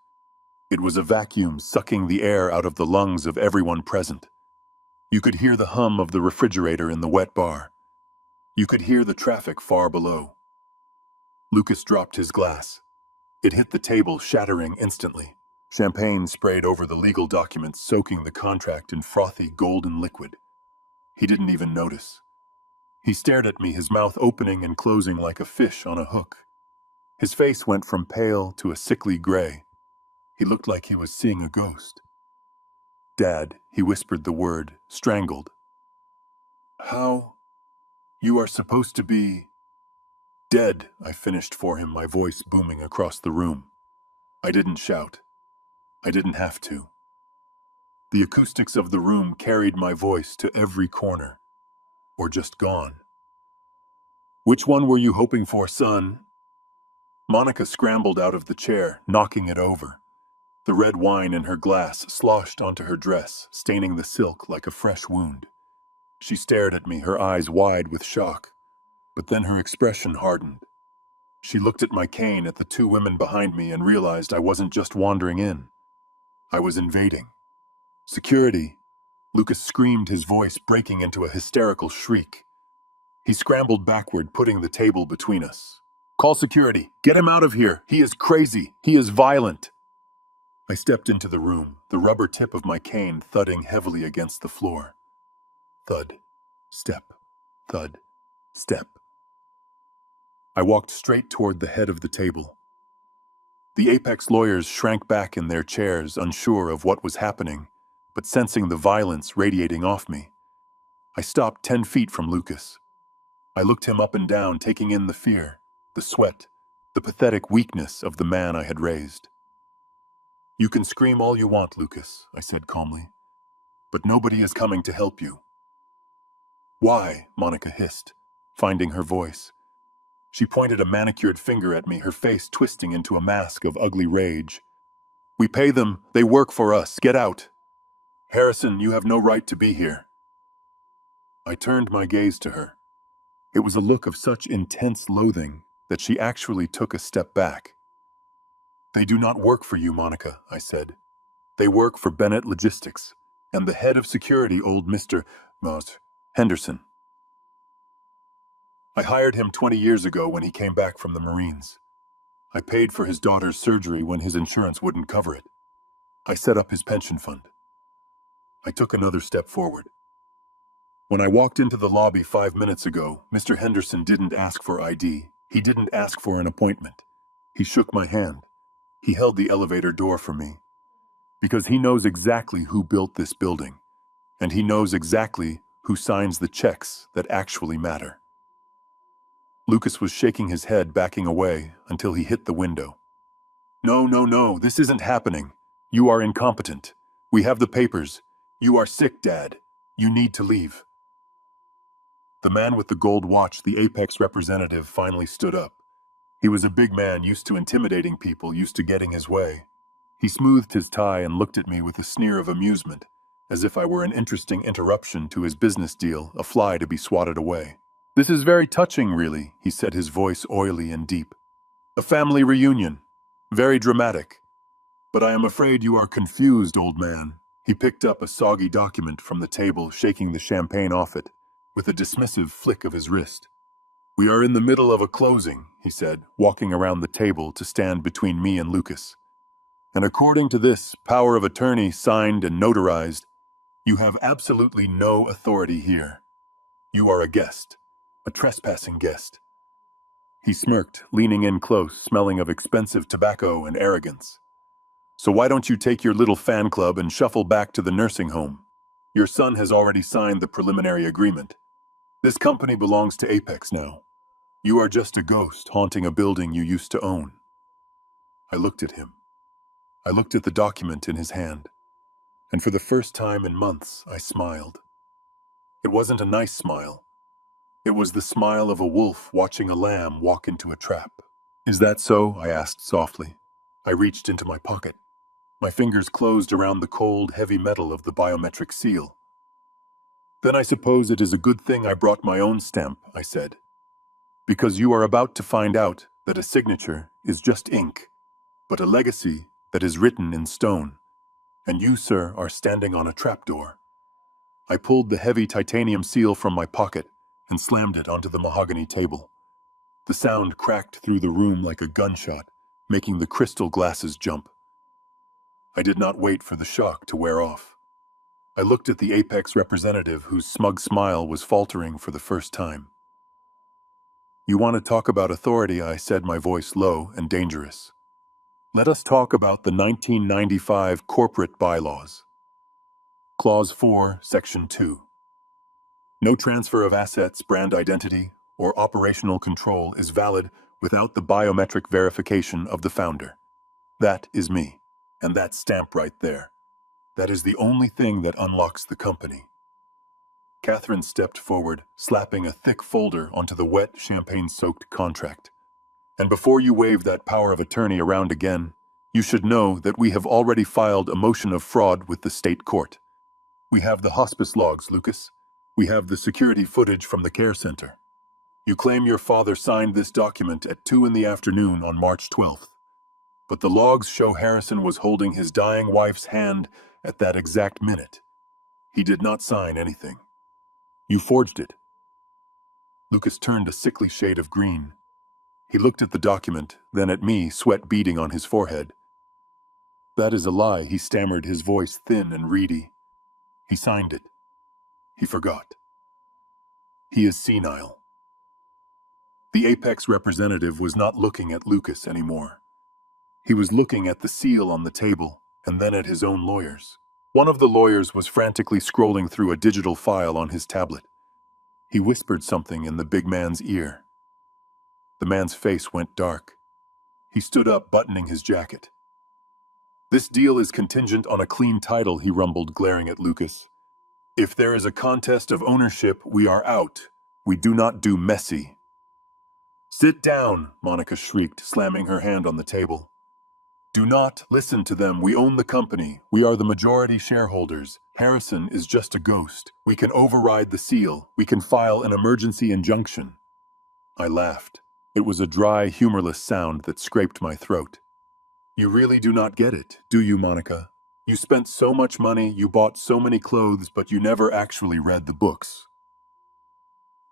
It was a vacuum sucking the air out of the lungs of everyone present. You could hear the hum of the refrigerator in the wet bar. You could hear the traffic far below. Lucas dropped his glass. It hit the table, shattering instantly. Champagne sprayed over the legal documents, soaking the contract in frothy golden liquid. He didn't even notice. He stared at me, his mouth opening and closing like a fish on a hook. His face went from pale to a sickly gray. He looked like he was seeing a ghost. "Dad," he whispered the word, strangled. "How? You are supposed to be..." "Dead," I finished for him, my voice booming across the room. I didn't shout. I didn't have to. The acoustics of the room carried my voice to every corner. Or just gone. "Which one were you hoping for, son?" Monica scrambled out of the chair, knocking it over. The red wine in her glass sloshed onto her dress, staining the silk like a fresh wound. She stared at me, her eyes wide with shock. But then her expression hardened. She looked at my cane, at the 2 women behind me, and realized I wasn't just wandering in. I was invading. "Security!" Lucas screamed, his voice breaking into a hysterical shriek. He scrambled backward, putting the table between us. "Call security! Get him out of here! He is crazy! He is violent!" I stepped into the room, the rubber tip of my cane thudding heavily against the floor. Thud. Step. Thud. Step. I walked straight toward the head of the table. The Apex lawyers shrank back in their chairs, unsure of what was happening, but sensing the violence radiating off me. I stopped 10 feet from Lucas. I looked him up and down, taking in the fear, the sweat, the pathetic weakness of the man I had raised. "You can scream all you want, Lucas," I said calmly, "but nobody is coming to help you." "Why?" Monica hissed, finding her voice. She pointed a manicured finger at me, her face twisting into a mask of ugly rage. "We pay them. They work for us. Get out." "Harrison, you have no right to be here." I turned my gaze to her. It was a look of such intense loathing that she actually took a step back. "They do not work for you, Monica," I said. "They work for Bennett Logistics and the head of security, old Mr. Henderson. I hired him 20 years ago when he came back from the Marines. I paid for his daughter's surgery when his insurance wouldn't cover it. I set up his pension fund." I took another step forward. "When I walked into the lobby 5 minutes ago, Mr. Henderson didn't ask for ID. He didn't ask for an appointment. He shook my hand. He held the elevator door for me. Because he knows exactly who built this building, and he knows exactly who signs the checks that actually matter." Lucas was shaking his head, backing away until he hit the window. "No, no, no, this isn't happening. You are incompetent. We have the papers. You are sick, Dad. You need to leave." The man with the gold watch, the Apex representative, finally stood up. He was a big man, used to intimidating people, used to getting his way. He smoothed his tie and looked at me with a sneer of amusement, as if I were an interesting interruption to his business deal, a fly to be swatted away. "This is very touching, really," he said, his voice oily and deep. "A family reunion. Very dramatic. But I am afraid you are confused, old man." He picked up a soggy document from the table, shaking the champagne off it, with a dismissive flick of his wrist. "We are in the middle of a closing," he said, walking around the table to stand between me and Lucas. "And according to this power of attorney signed and notarized, you have absolutely no authority here. You are a guest, a trespassing guest." He smirked, leaning in close, smelling of expensive tobacco and arrogance. "So why don't you take your little fan club and shuffle back to the nursing home? Your son has already signed the preliminary agreement. This company belongs to Apex now. You are just a ghost haunting a building you used to own." I looked at him. I looked at the document in his hand. And for the first time in months, I smiled. It wasn't a nice smile. It was the smile of a wolf watching a lamb walk into a trap. "Is that so?" I asked softly. I reached into my pocket. My fingers closed around the cold, heavy metal of the biometric seal. "Then I suppose it is a good thing I brought my own stamp," I said. "Because you are about to find out that a signature is just ink, but a legacy that is written in stone. And you, sir, are standing on a trapdoor." I pulled the heavy titanium seal from my pocket and slammed it onto the mahogany table. The sound cracked through the room like a gunshot, making the crystal glasses jump. I did not wait for the shock to wear off. I looked at the Apex representative whose smug smile was faltering for the first time. "You want to talk about authority," I said, my voice low and dangerous. "Let us talk about the 1995 corporate bylaws. Clause 4, Section 2. No transfer of assets, brand identity, or operational control is valid without the biometric verification of the founder. That is me, and that stamp right there. That is the only thing that unlocks the company." Catherine stepped forward, slapping a thick folder onto the wet, champagne-soaked contract. "And before you wave that power of attorney around again, you should know that we have already filed a motion of fraud with the state court. We have the hospice logs, Lucas. We have the security footage from the care center. You claim your father signed this document at 2 in the afternoon on March 12th. But the logs show Harrison was holding his dying wife's hand at that exact minute. He did not sign anything. You forged it." Lucas turned a sickly shade of green. He looked at the document, then at me, sweat beading on his forehead. "That is a lie," he stammered, his voice thin and reedy. "He signed it. He forgot. He is senile." The Apex representative was not looking at Lucas anymore. He was looking at the seal on the table, and then at his own lawyers. One of the lawyers was frantically scrolling through a digital file on his tablet. He whispered something in the big man's ear. The man's face went dark. He stood up, buttoning his jacket. "This deal is contingent on a clean title," he rumbled, glaring at Lucas. "If there is a contest of ownership, we are out. We do not do messy." "Sit down," Monica shrieked, slamming her hand on the table. Do not listen to them. We own the company. We are the majority shareholders. Harrison is just a ghost. We can override the seal. We can file an emergency injunction." I laughed. It was a dry, humorless sound that scraped my throat. "You really do not get it, do you, Monica? You spent so much money, you bought so many clothes, but you never actually read the books."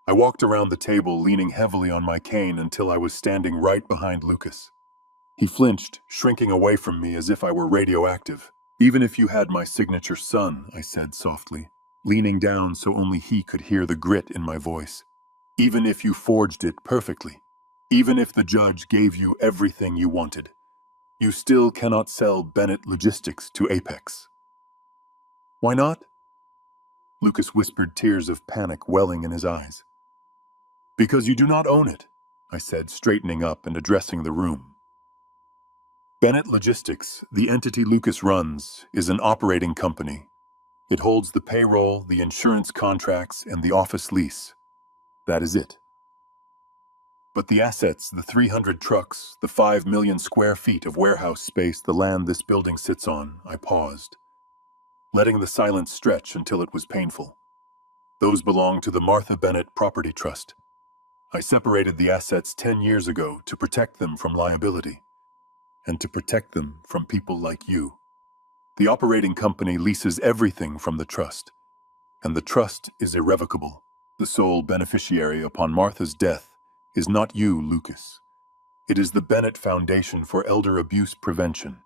I walked around the table, leaning heavily on my cane until I was standing right behind Lucas. He flinched, shrinking away from me as if I were radioactive. "Even if you had my signature son," I said softly, leaning down so only he could hear the grit in my voice. "Even if you forged it perfectly, even if the judge gave you everything you wanted, you still cannot sell Bennett Logistics to Apex." "Why not?" Lucas whispered, tears of panic welling in his eyes. "Because you do not own it," I said, straightening up and addressing the room. Bennett Logistics, the entity Lucas runs, is an operating company. It holds the payroll, the insurance contracts, and the office lease. That is it. But the assets, the 300 trucks, the 5 million square feet of warehouse space, the land this building sits on, I paused, letting the silence stretch until it was painful. Those belong to the Martha Bennett Property Trust. I separated the assets 10 years ago to protect them from liability, and to protect them from people like you. The operating company leases everything from the trust, and the trust is irrevocable. The sole beneficiary upon Martha's death is not you, Lucas. It is the Bennett Foundation for Elder Abuse Prevention.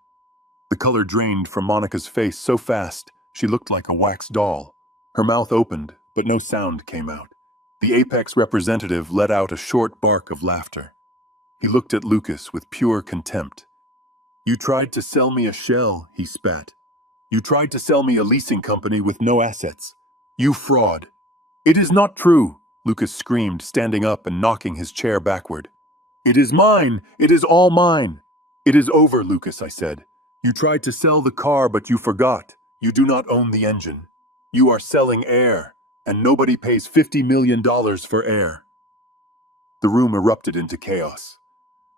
The color drained from Monica's face so fast, she looked like a wax doll. Her mouth opened, but no sound came out. The Apex representative let out a short bark of laughter. He looked at Lucas with pure contempt. "You tried to sell me a shell," he spat. "You tried to sell me a leasing company with no assets. You fraud." "It is not true," Lucas screamed, standing up and knocking his chair backward. "It is mine! It is all mine!" "It is over, Lucas," I said. "You tried to sell the car, but you forgot. You do not own the engine. You are selling air, and nobody pays $50 million for air." The room erupted into chaos.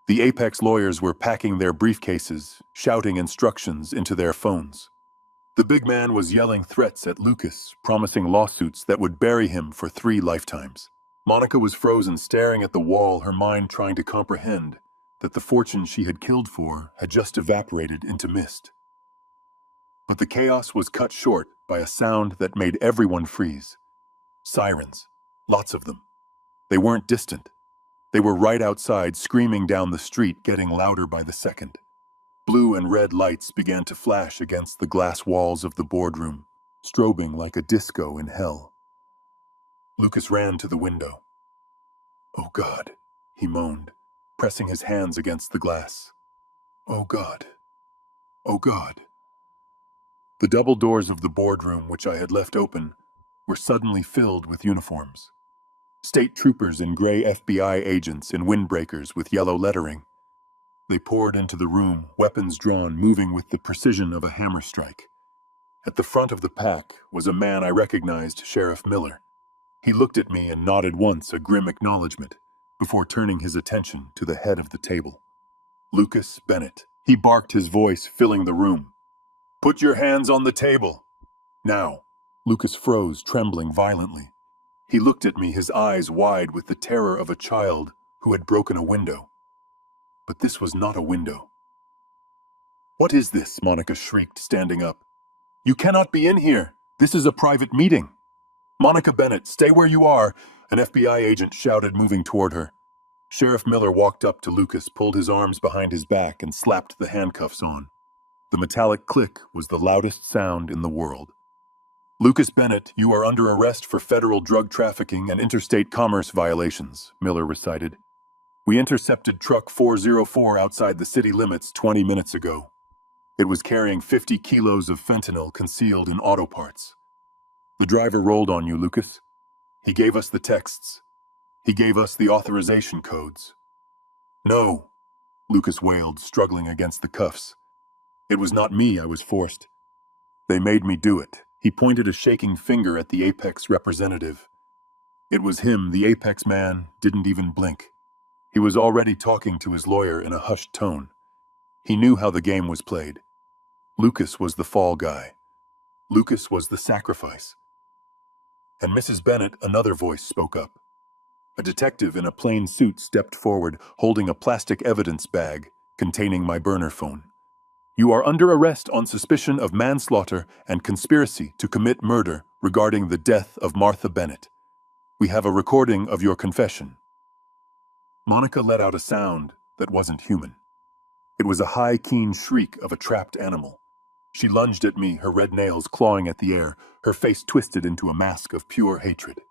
The Apex lawyers were packing their briefcases, shouting instructions into their phones. The big man was yelling threats at Lucas, promising lawsuits that would bury him for 3 lifetimes. Monica was frozen, staring at the wall, her mind trying to comprehend that the fortune she had killed for had just evaporated into mist. But the chaos was cut short by a sound that made everyone freeze. Sirens. Lots of them. They weren't distant. They were right outside, screaming down the street, getting louder by the second. Blue and red lights began to flash against the glass walls of the boardroom, strobing like a disco in hell. Lucas ran to the window. "Oh God," he moaned, pressing his hands against the glass. "Oh God. Oh God." The double doors of the boardroom, which I had left open, were suddenly filled with uniforms. State troopers and gray FBI agents in windbreakers with yellow lettering. They poured into the room, weapons drawn, moving with the precision of a hammer strike. At the front of the pack was a man I recognized, Sheriff Miller. He looked at me and nodded once, a grim acknowledgement, before turning his attention to the head of the table. "Lucas Bennett." He barked, his voice filling the room. "Put your hands on the table. Now." Lucas froze, trembling violently. He looked at me, his eyes wide with the terror of a child who had broken a window. But this was not a window. "What is this?" Monica shrieked, standing up. "You cannot be in here. This is a private meeting." "Monica Bennett, stay where you are," an FBI agent shouted, moving toward her. Sheriff Miller walked up to Lucas, pulled his arms behind his back, and slapped the handcuffs on. The metallic click was the loudest sound in the world. "Lucas Bennett, you are under arrest for federal drug trafficking and interstate commerce violations," Miller recited. "We intercepted truck 404 outside the city limits 20 minutes ago. It was carrying 50 kilos of fentanyl concealed in auto parts. The driver rolled on you, Lucas. He gave us the texts. He gave us the authorization codes." "No," Lucas wailed, struggling against the cuffs. "It was not me I was forced. They made me do it." He pointed a shaking finger at the Apex representative. It was him, the Apex man, didn't even blink. He was already talking to his lawyer in a hushed tone. He knew how the game was played. Lucas was the fall guy. Lucas was the sacrifice. And Mrs. Bennet, another voice, spoke up. A detective in a plain suit stepped forward, holding a plastic evidence bag containing my burner phone. You are under arrest on suspicion of manslaughter and conspiracy to commit murder regarding the death of Martha Bennet. We have a recording of your confession. Monica let out a sound that wasn't human. It was a high, keen shriek of a trapped animal. She lunged at me, her red nails clawing at the air, her face twisted into a mask of pure hatred.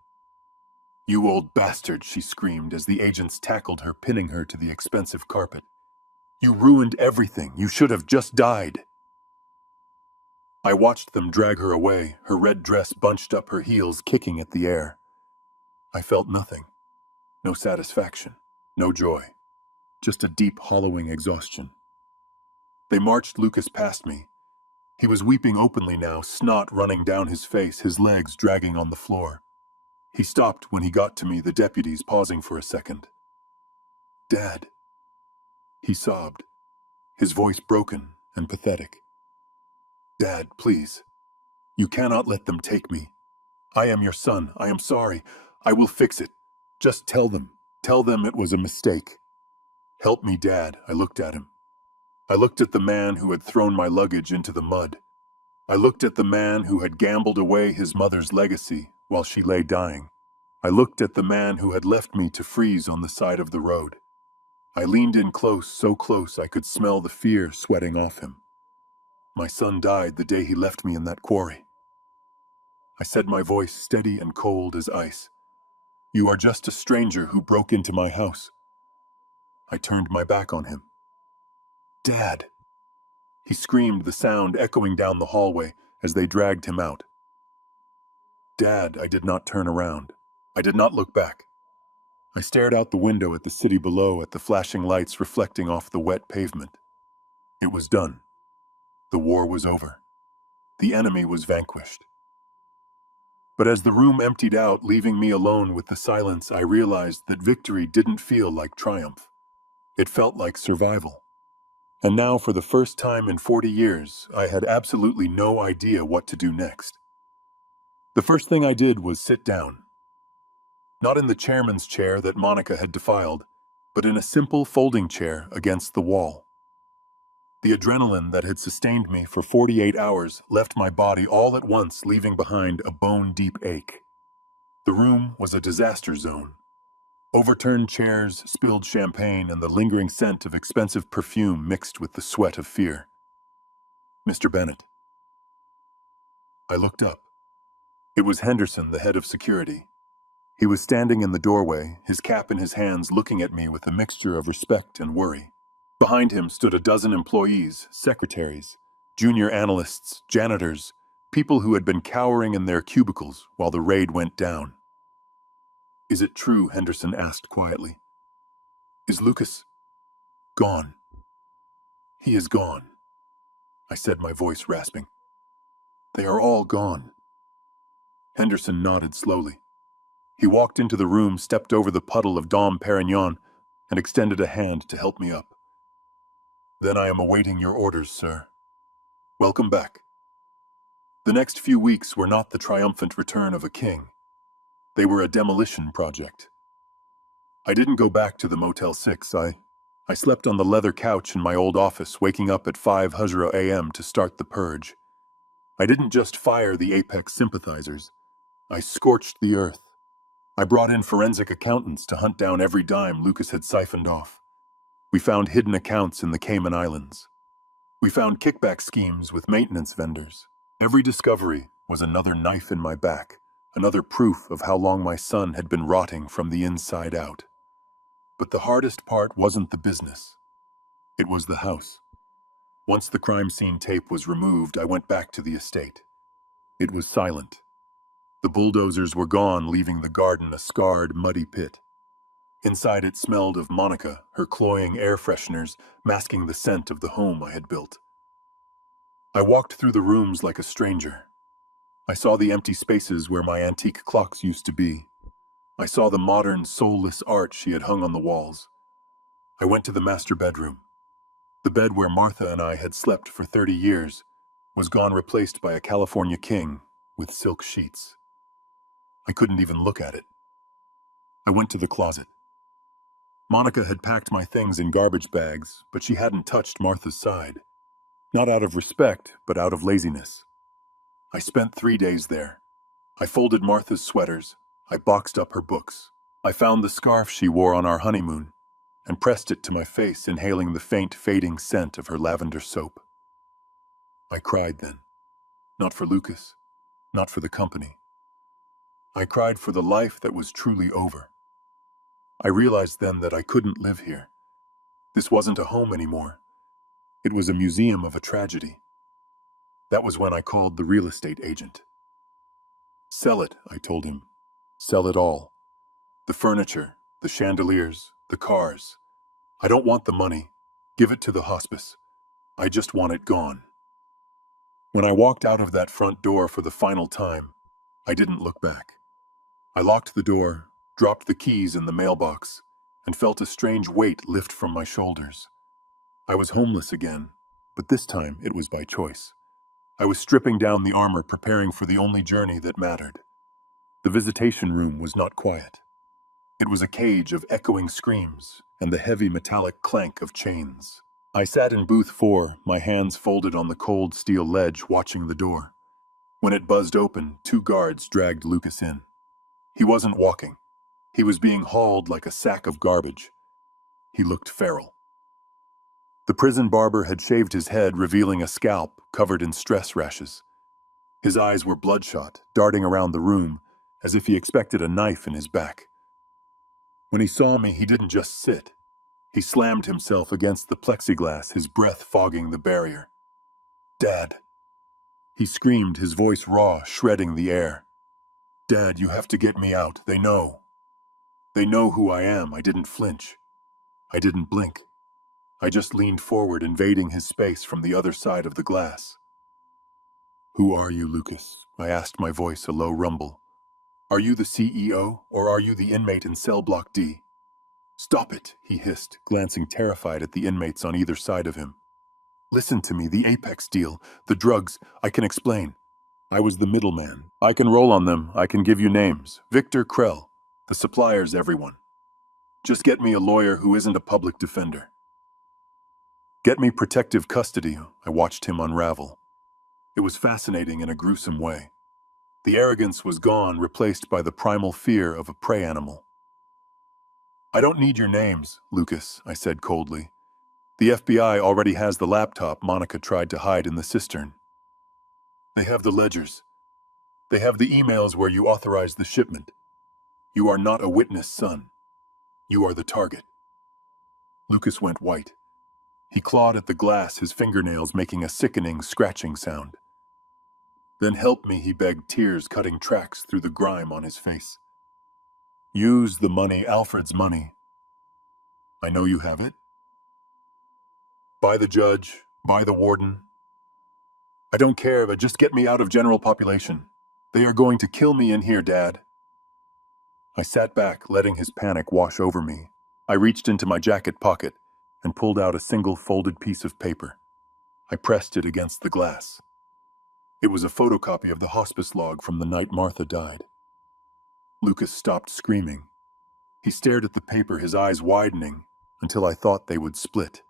You old bastard, she screamed as the agents tackled her, pinning her to the expensive carpet. You ruined everything. You should have just died. I watched them drag her away, her red dress bunched up, her heels kicking at the air. I felt nothing. No satisfaction. No joy. Just a deep, hollowing exhaustion. They marched Lucas past me. He was weeping openly now, snot running down his face, his legs dragging on the floor. He stopped when he got to me, the deputies pausing for a second. Dad, he sobbed, his voice broken and pathetic. Dad, please. You cannot let them take me. I am your son. I am sorry. I will fix it. Just tell them. Tell them it was a mistake. Help me, Dad. I looked at him. I looked at the man who had thrown my luggage into the mud. I looked at the man who had gambled away his mother's legacy while she lay dying. I looked at the man who had left me to freeze on the side of the road. I leaned in close, so close I could smell the fear sweating off him. My son died the day he left me in that quarry. I said, my voice steady and cold as ice. You are just a stranger who broke into my house. I turned my back on him. Dad! He screamed, the sound echoing down the hallway as they dragged him out. Dad, I did not turn around. I did not look back. I stared out the window at the city below, at the flashing lights reflecting off the wet pavement. It was done. The war was over. The enemy was vanquished. But as the room emptied out, leaving me alone with the silence, I realized that victory didn't feel like triumph. It felt like survival. And now, for the first time in 40 years, I had absolutely no idea what to do next. The first thing I did was sit down. Not in the chairman's chair that Monica had defiled, but in a simple folding chair against the wall. The adrenaline that had sustained me for 48 hours left my body all at once, leaving behind a bone-deep ache. The room was a disaster zone. Overturned chairs, spilled champagne, and the lingering scent of expensive perfume mixed with the sweat of fear. Mr. Bennet. I looked up. It was Henderson, the head of security. He was standing in the doorway, his cap in his hands, looking at me with a mixture of respect and worry. Behind him stood a dozen employees, secretaries, junior analysts, janitors, people who had been cowering in their cubicles while the raid went down. Is it true? Henderson asked quietly. Is Lucas gone? He is gone, I said, my voice rasping. They are all gone. Henderson nodded slowly. He walked into the room, stepped over the puddle of Dom Perignon, and extended a hand to help me up. Then I am awaiting your orders, sir. Welcome back. The next few weeks were not the triumphant return of a king. They were a demolition project. I didn't go back to the Motel 6. I slept on the leather couch in my old office, waking up at 5:00 a.m. to start the purge. I didn't just fire the Apex sympathizers. I scorched the earth. I brought in forensic accountants to hunt down every dime Lucas had siphoned off. We found hidden accounts in the Cayman Islands. We found kickback schemes with maintenance vendors. Every discovery was another knife in my back, another proof of how long my son had been rotting from the inside out. But the hardest part wasn't the business. It was the house. Once the crime scene tape was removed, I went back to the estate. It was silent. The bulldozers were gone, leaving the garden a scarred, muddy pit. Inside it smelled of Monica, her cloying air fresheners masking the scent of the home I had built. I walked through the rooms like a stranger. I saw the empty spaces where my antique clocks used to be. I saw the modern, soulless art she had hung on the walls. I went to the master bedroom. The bed where Martha and I had slept for 30 years was gone, replaced by a California king with silk sheets. I couldn't even look at it. I went to the closet. Monica had packed my things in garbage bags, but she hadn't touched Martha's side. Not out of respect, but out of laziness. I spent 3 days there. I folded Martha's sweaters. I boxed up her books. I found the scarf she wore on our honeymoon and pressed it to my face, inhaling the faint, fading scent of her lavender soap. I cried then. Not for Lucas, not for the company. I cried for the life that was truly over. I realized then that I couldn't live here. This wasn't a home anymore. It was a museum of a tragedy. That was when I called the real estate agent. Sell it, I told him. Sell it all. The furniture, the chandeliers, the cars. I don't want the money. Give it to the hospice. I just want it gone. When I walked out of that front door for the final time, I didn't look back. I locked the door, dropped the keys in the mailbox, and felt a strange weight lift from my shoulders. I was homeless again, but this time it was by choice. I was stripping down the armor, preparing for the only journey that mattered. The visitation room was not quiet. It was a cage of echoing screams and the heavy metallic clank of chains. I sat in booth 4, my hands folded on the cold steel ledge, watching the door. When it buzzed open, 2 guards dragged Lucas in. He wasn't walking. He was being hauled like a sack of garbage. He looked feral. The prison barber had shaved his head, revealing a scalp covered in stress rashes. His eyes were bloodshot, darting around the room, as if he expected a knife in his back. When he saw me, he didn't just sit. He slammed himself against the plexiglass, his breath fogging the barrier. "Dad!" He screamed, his voice raw, shredding the air. "Dad, you have to get me out. They know. They know who I am." I didn't flinch. I didn't blink. I just leaned forward, invading his space from the other side of the glass. "Who are you, Lucas?" I asked, my voice a low rumble. "Are you the CEO, or are you the inmate in cell block D?" "Stop it," he hissed, glancing terrified at the inmates on either side of him. "Listen to me, the Apex deal, the drugs, I can explain. I was the middleman. I can roll on them, I can give you names. Victor, Krell, the suppliers, everyone. Just get me a lawyer who isn't a public defender. Get me protective custody." I watched him unravel. It was fascinating in a gruesome way. The arrogance was gone, replaced by the primal fear of a prey animal. "I don't need your names, Lucas," I said coldly. "The FBI already has the laptop Monica tried to hide in the cistern. They have the ledgers. They have the emails where you authorized the shipment. You are not a witness, son. You are the target." Lucas went white. He clawed at the glass, his fingernails making a sickening, scratching sound. "Then help me," he begged, tears cutting tracks through the grime on his face. "Use the money, Alfred's money. I know you have it. Buy the judge, buy the warden. I don't care, but just get me out of general population. They are going to kill me in here, Dad." I sat back, letting his panic wash over me. I reached into my jacket pocket and pulled out a single folded piece of paper. I pressed it against the glass. It was a photocopy of the hospice log from the night Martha died. Lucas stopped screaming. He stared at the paper, his eyes widening, until I thought they would split.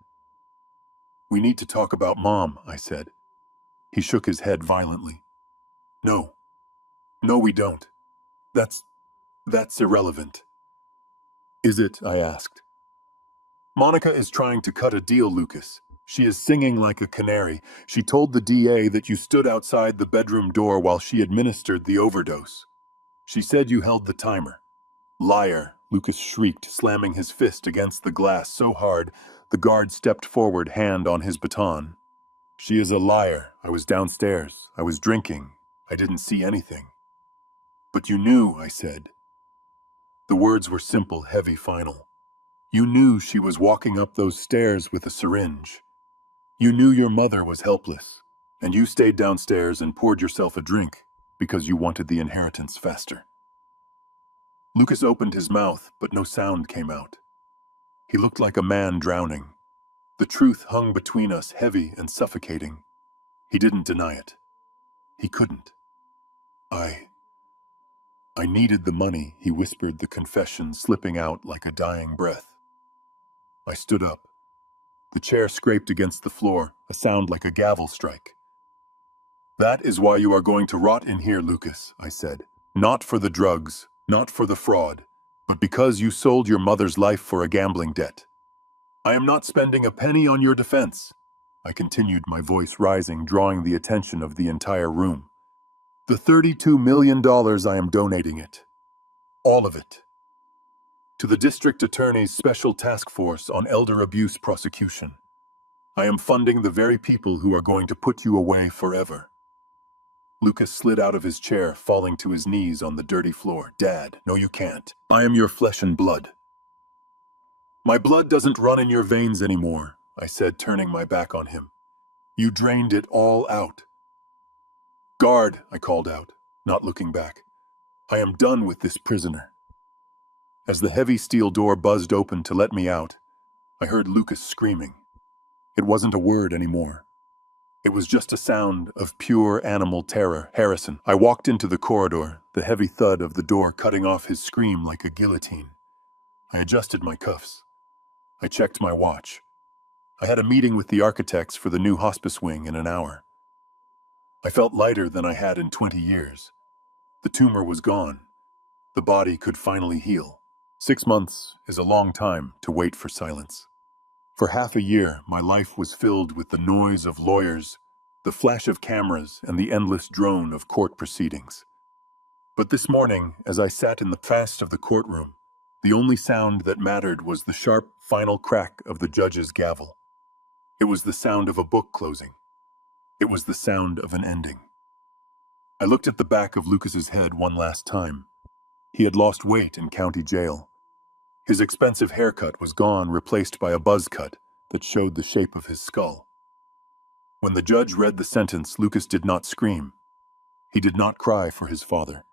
"We need to talk about Mom," I said. He shook his head violently. "No. No, we don't. That's irrelevant." "Is it?" I asked. "Monica is trying to cut a deal, Lucas. She is singing like a canary. She told the DA that you stood outside the bedroom door while she administered the overdose. She said you held the timer." "Liar," Lucas shrieked, slamming his fist against the glass so hard the guard stepped forward, hand on his baton. "She is a liar. I was downstairs. I was drinking. I didn't see anything." "But you knew," I said. The words were simple, heavy, final. "You knew she was walking up those stairs with a syringe. You knew your mother was helpless, and you stayed downstairs and poured yourself a drink because you wanted the inheritance faster." Lucas opened his mouth, but no sound came out. He looked like a man drowning. The truth hung between us, heavy and suffocating. He didn't deny it. He couldn't. I needed the money, he whispered, the confession slipping out like a dying breath. I stood up. The chair scraped against the floor, a sound like a gavel strike. That is why you are going to rot in here, Lucas, I said. Not for the drugs, not for the fraud, but because you sold your mother's life for a gambling debt. I am not spending a penny on your defense, I continued, my voice rising, drawing the attention of the entire room. The $32 million I am donating it. All of it. To the District Attorney's Special Task Force on Elder Abuse Prosecution. I am funding the very people who are going to put you away forever. Lucas slid out of his chair, falling to his knees on the dirty floor. Dad, no you can't. I am your flesh and blood. My blood doesn't run in your veins anymore, I said, turning my back on him. You drained it all out. Guard, I called out, not looking back. I am done with this prisoner. As the heavy steel door buzzed open to let me out, I heard Lucas screaming. It wasn't a word anymore. It was just a sound of pure animal terror. Harrison. I walked into the corridor, the heavy thud of the door cutting off his scream like a guillotine. I adjusted my cuffs. I checked my watch. I had a meeting with the architects for the new hospice wing in an hour. I felt lighter than I had in 20 years. The tumor was gone. The body could finally heal. 6 months is a long time to wait for silence. For half a year, my life was filled with the noise of lawyers, the flash of cameras, and the endless drone of court proceedings. But this morning, as I sat in the fast of the courtroom, the only sound that mattered was the sharp, final crack of the judge's gavel. It was the sound of a book closing. It was the sound of an ending. I looked at the back of Lucas's head one last time. He had lost weight in county jail. His expensive haircut was gone, replaced by a buzz cut that showed the shape of his skull. When the judge read the sentence, Lucas did not scream. He did not cry for his father.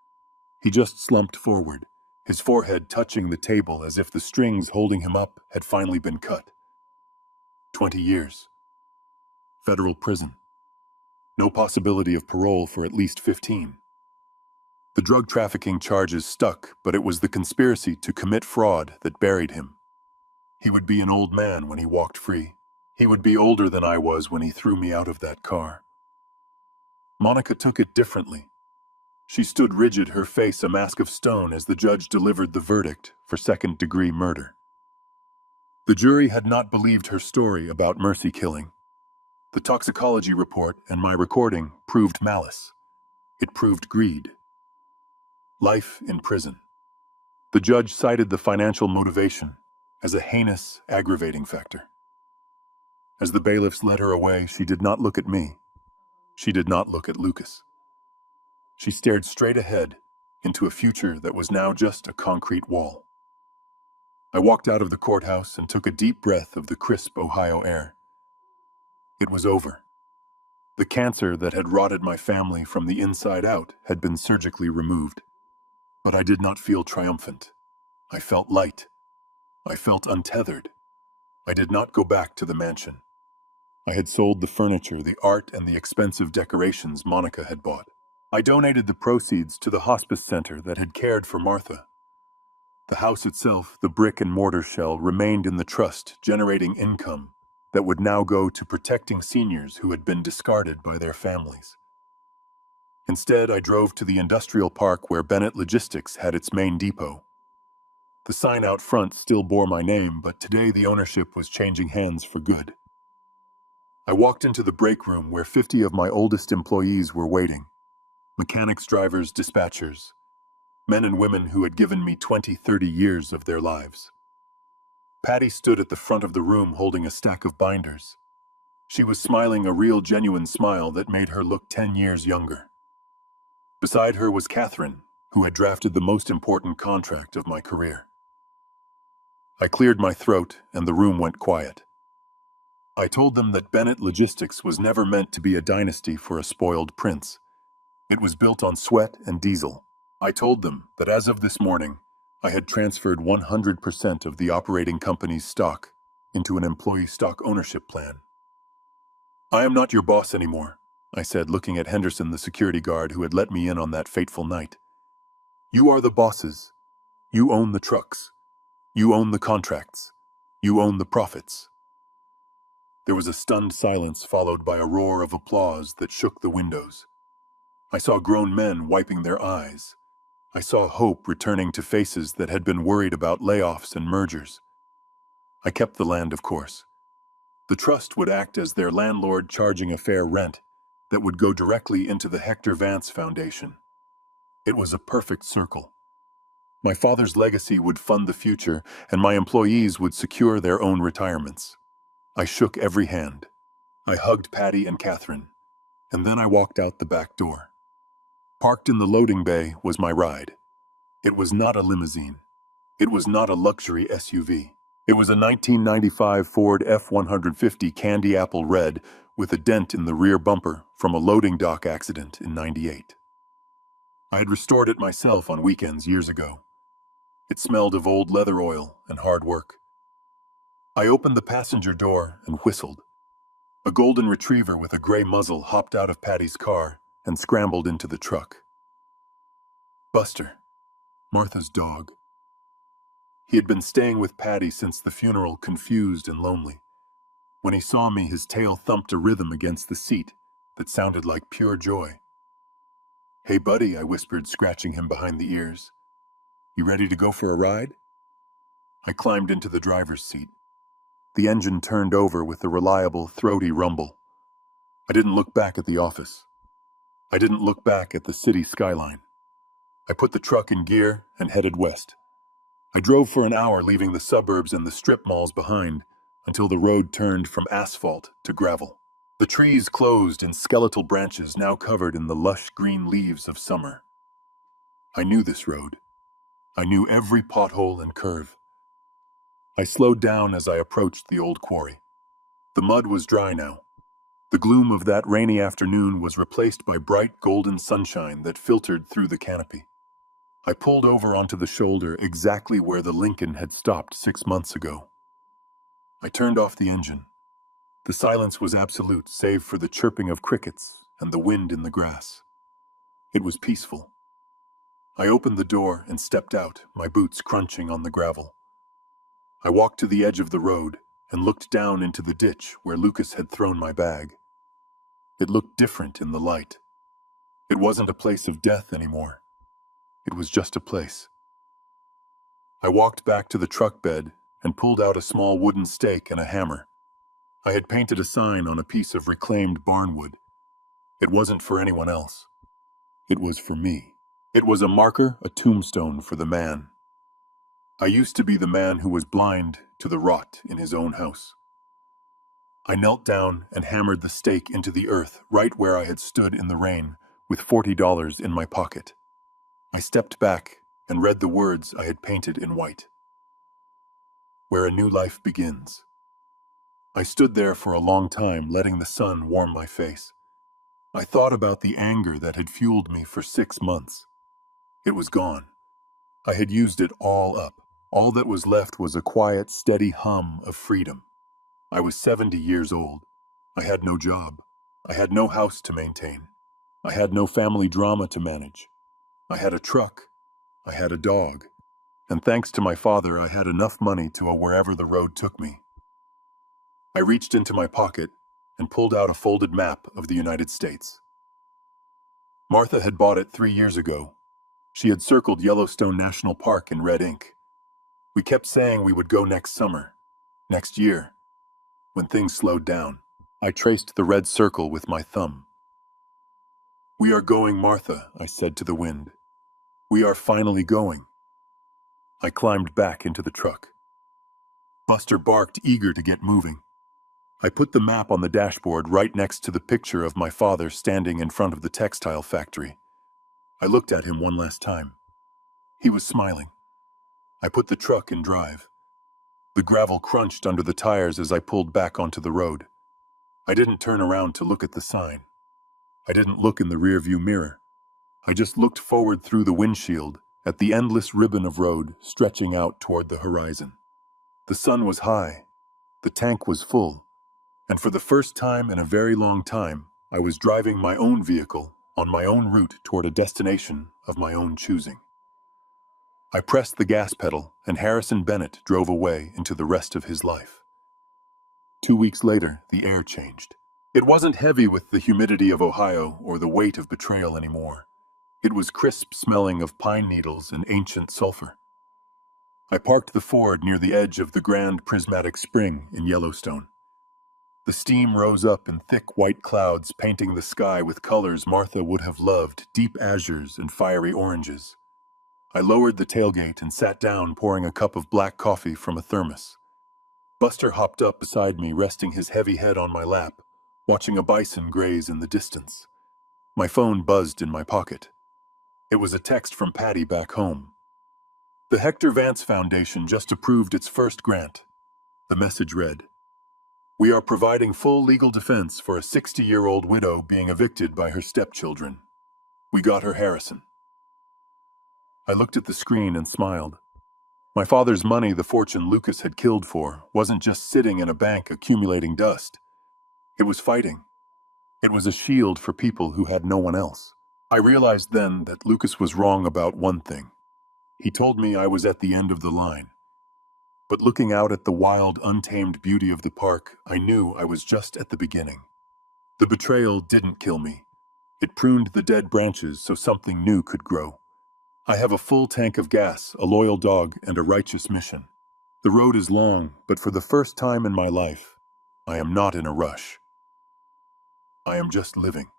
He just slumped forward, his forehead touching the table as if the strings holding him up had finally been cut. 20 years. Federal prison. No possibility of parole for at least 15. The drug trafficking charges stuck, but it was the conspiracy to commit fraud that buried him. He would be an old man when he walked free. He would be older than I was when he threw me out of that car. Monica took it differently. She stood rigid, her face a mask of stone, as the judge delivered the verdict for second-degree murder. The jury had not believed her story about mercy killing. The toxicology report and my recording proved malice. It proved greed. Life in prison. The judge cited the financial motivation as a heinous, aggravating factor. As the bailiffs led her away, she did not look at me. She did not look at Lucas. She stared straight ahead into a future that was now just a concrete wall. I walked out of the courthouse and took a deep breath of the crisp Ohio air. It was over. The cancer that had rotted my family from the inside out had been surgically removed. But I did not feel triumphant. I felt light. I felt untethered. I did not go back to the mansion. I had sold the furniture, the art, and the expensive decorations Monica had bought. I donated the proceeds to the hospice center that had cared for Martha. The house itself, the brick and mortar shell, remained in the trust, generating income that would now go to protecting seniors who had been discarded by their families. Instead, I drove to the industrial park where Bennett Logistics had its main depot. The sign out front still bore my name, but today the ownership was changing hands for good. I walked into the break room where 50 of my oldest employees were waiting. Mechanics, drivers, dispatchers. Men and women who had given me 20, 30 years of their lives. Patty stood at the front of the room holding a stack of binders. She was smiling a real, genuine smile that made her look 10 years younger. Beside her was Catherine, who had drafted the most important contract of my career. I cleared my throat and the room went quiet. I told them that Bennett Logistics was never meant to be a dynasty for a spoiled prince. It was built on sweat and diesel. I told them that as of this morning, I had transferred 100% of the operating company's stock into an employee stock ownership plan. "I am not your boss anymore," I said, looking at Henderson, the security guard who had let me in on that fateful night. "You are the bosses. You own the trucks. You own the contracts. You own the profits." There was a stunned silence followed by a roar of applause that shook the windows. I saw grown men wiping their eyes. I saw hope returning to faces that had been worried about layoffs and mergers. I kept the land, of course. The trust would act as their landlord, charging a fair rent that would go directly into the Hector Vance Foundation. It was a perfect circle. My father's legacy would fund the future, and my employees would secure their own retirements. I shook every hand. I hugged Patty and Catherine, and then I walked out the back door. Parked in the loading bay was my ride. It was not a limousine. It was not a luxury SUV. It was a 1995 Ford F-150 Candy Apple Red with a dent in the rear bumper from a loading dock accident in '98. I had restored it myself on weekends years ago. It smelled of old leather oil and hard work. I opened the passenger door and whistled. A golden retriever with a gray muzzle hopped out of Patty's car and scrambled into the truck. Buster, Martha's dog. He had been staying with Patty since the funeral, confused and lonely. When he saw me, his tail thumped a rhythm against the seat that sounded like pure joy. "Hey, buddy," I whispered, scratching him behind the ears. "You ready to go for a ride?" I climbed into the driver's seat. The engine turned over with a reliable, throaty rumble. I didn't look back at the office. I didn't look back at the city skyline. I put the truck in gear and headed west. I drove for an hour, leaving the suburbs and the strip malls behind, until the road turned from asphalt to gravel. The trees closed in skeletal branches now covered in the lush green leaves of summer. I knew this road. I knew every pothole and curve. I slowed down as I approached the old quarry. The mud was dry now. The gloom of that rainy afternoon was replaced by bright golden sunshine that filtered through the canopy. I pulled over onto the shoulder exactly where the Lincoln had stopped 6 months ago. I turned off the engine. The silence was absolute, save for the chirping of crickets and the wind in the grass. It was peaceful. I opened the door and stepped out, my boots crunching on the gravel. I walked to the edge of the road and looked down into the ditch where Lucas had thrown my bag. It looked different in the light. It wasn't a place of death anymore. It was just a place. I walked back to the truck bed and pulled out a small wooden stake and a hammer. I had painted a sign on a piece of reclaimed barnwood. It wasn't for anyone else. It was for me. It was a marker, a tombstone for the man. I used to be the man who was blind to the rot in his own house. I knelt down and hammered the stake into the earth right where I had stood in the rain with $40 in my pocket. I stepped back and read the words I had painted in white. "Where a new life begins." I stood there for a long time, letting the sun warm my face. I thought about the anger that had fueled me for 6 months. It was gone. I had used it all up. All that was left was a quiet, steady hum of freedom. I was 70 years old. I had no job. I had no house to maintain. I had no family drama to manage. I had a truck. I had a dog. And thanks to my father, I had enough money to go wherever the road took me. I reached into my pocket and pulled out a folded map of the United States. Martha had bought it 3 years ago. She had circled Yellowstone National Park in red ink. We kept saying we would go next summer, next year, when things slowed down. I traced the red circle with my thumb. "We are going, Martha," I said to the wind. "We are finally going." I climbed back into the truck. Buster barked, eager to get moving. I put the map on the dashboard right next to the picture of my father standing in front of the textile factory. I looked at him one last time. He was smiling. I put the truck in drive. The gravel crunched under the tires as I pulled back onto the road. I didn't turn around to look at the sign. I didn't look in the rearview mirror. I just looked forward through the windshield at the endless ribbon of road stretching out toward the horizon. The sun was high. The tank was full, and for the first time in a very long time, I was driving my own vehicle on my own route toward a destination of my own choosing. I pressed the gas pedal, and Harrison Bennett drove away into the rest of his life. 2 weeks later, the air changed. It wasn't heavy with the humidity of Ohio or the weight of betrayal anymore. It was crisp smelling of pine needles and ancient sulfur. I parked the Ford near the edge of the Grand Prismatic Spring in Yellowstone. The steam rose up in thick white clouds, painting the sky with colors Martha would have loved, deep azures and fiery oranges. I lowered the tailgate and sat down, pouring a cup of black coffee from a thermos. Buster hopped up beside me, resting his heavy head on my lap, watching a bison graze in the distance. My phone buzzed in my pocket. It was a text from Patty back home. The Hector Vance Foundation just approved its first grant. The message read, "We are providing full legal defense for a 60-year-old widow being evicted by her stepchildren. We got her Harrison." I looked at the screen and smiled. My father's money, the fortune Lucas had killed for, wasn't just sitting in a bank accumulating dust. It was fighting. It was a shield for people who had no one else. I realized then that Lucas was wrong about one thing. He told me I was at the end of the line. But looking out at the wild, untamed beauty of the park, I knew I was just at the beginning. The betrayal didn't kill me. It pruned the dead branches so something new could grow. I have a full tank of gas, a loyal dog, and a righteous mission. The road is long, but for the first time in my life, I am not in a rush. I am just living.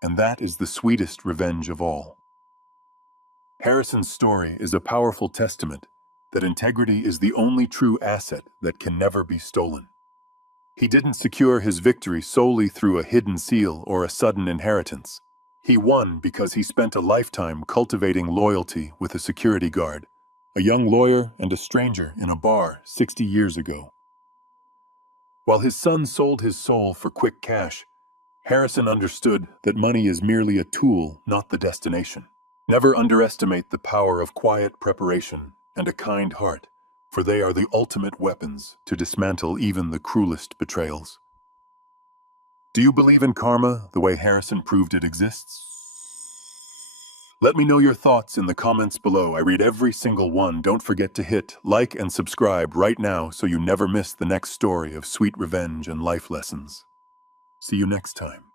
And that is the sweetest revenge of all. Harrison's story is a powerful testament that integrity is the only true asset that can never be stolen. He didn't secure his victory solely through a hidden seal or a sudden inheritance. He won because he spent a lifetime cultivating loyalty with a security guard, a young lawyer and a stranger in a bar 60 years ago. While his son sold his soul for quick cash, Harrison understood that money is merely a tool, not the destination. Never underestimate the power of quiet preparation and a kind heart, for they are the ultimate weapons to dismantle even the cruelest betrayals. Do you believe in karma the way Harrison proved it exists? Let me know your thoughts in the comments below. I read every single one. Don't forget to hit like and subscribe right now so you never miss the next story of sweet revenge and life lessons. See you next time.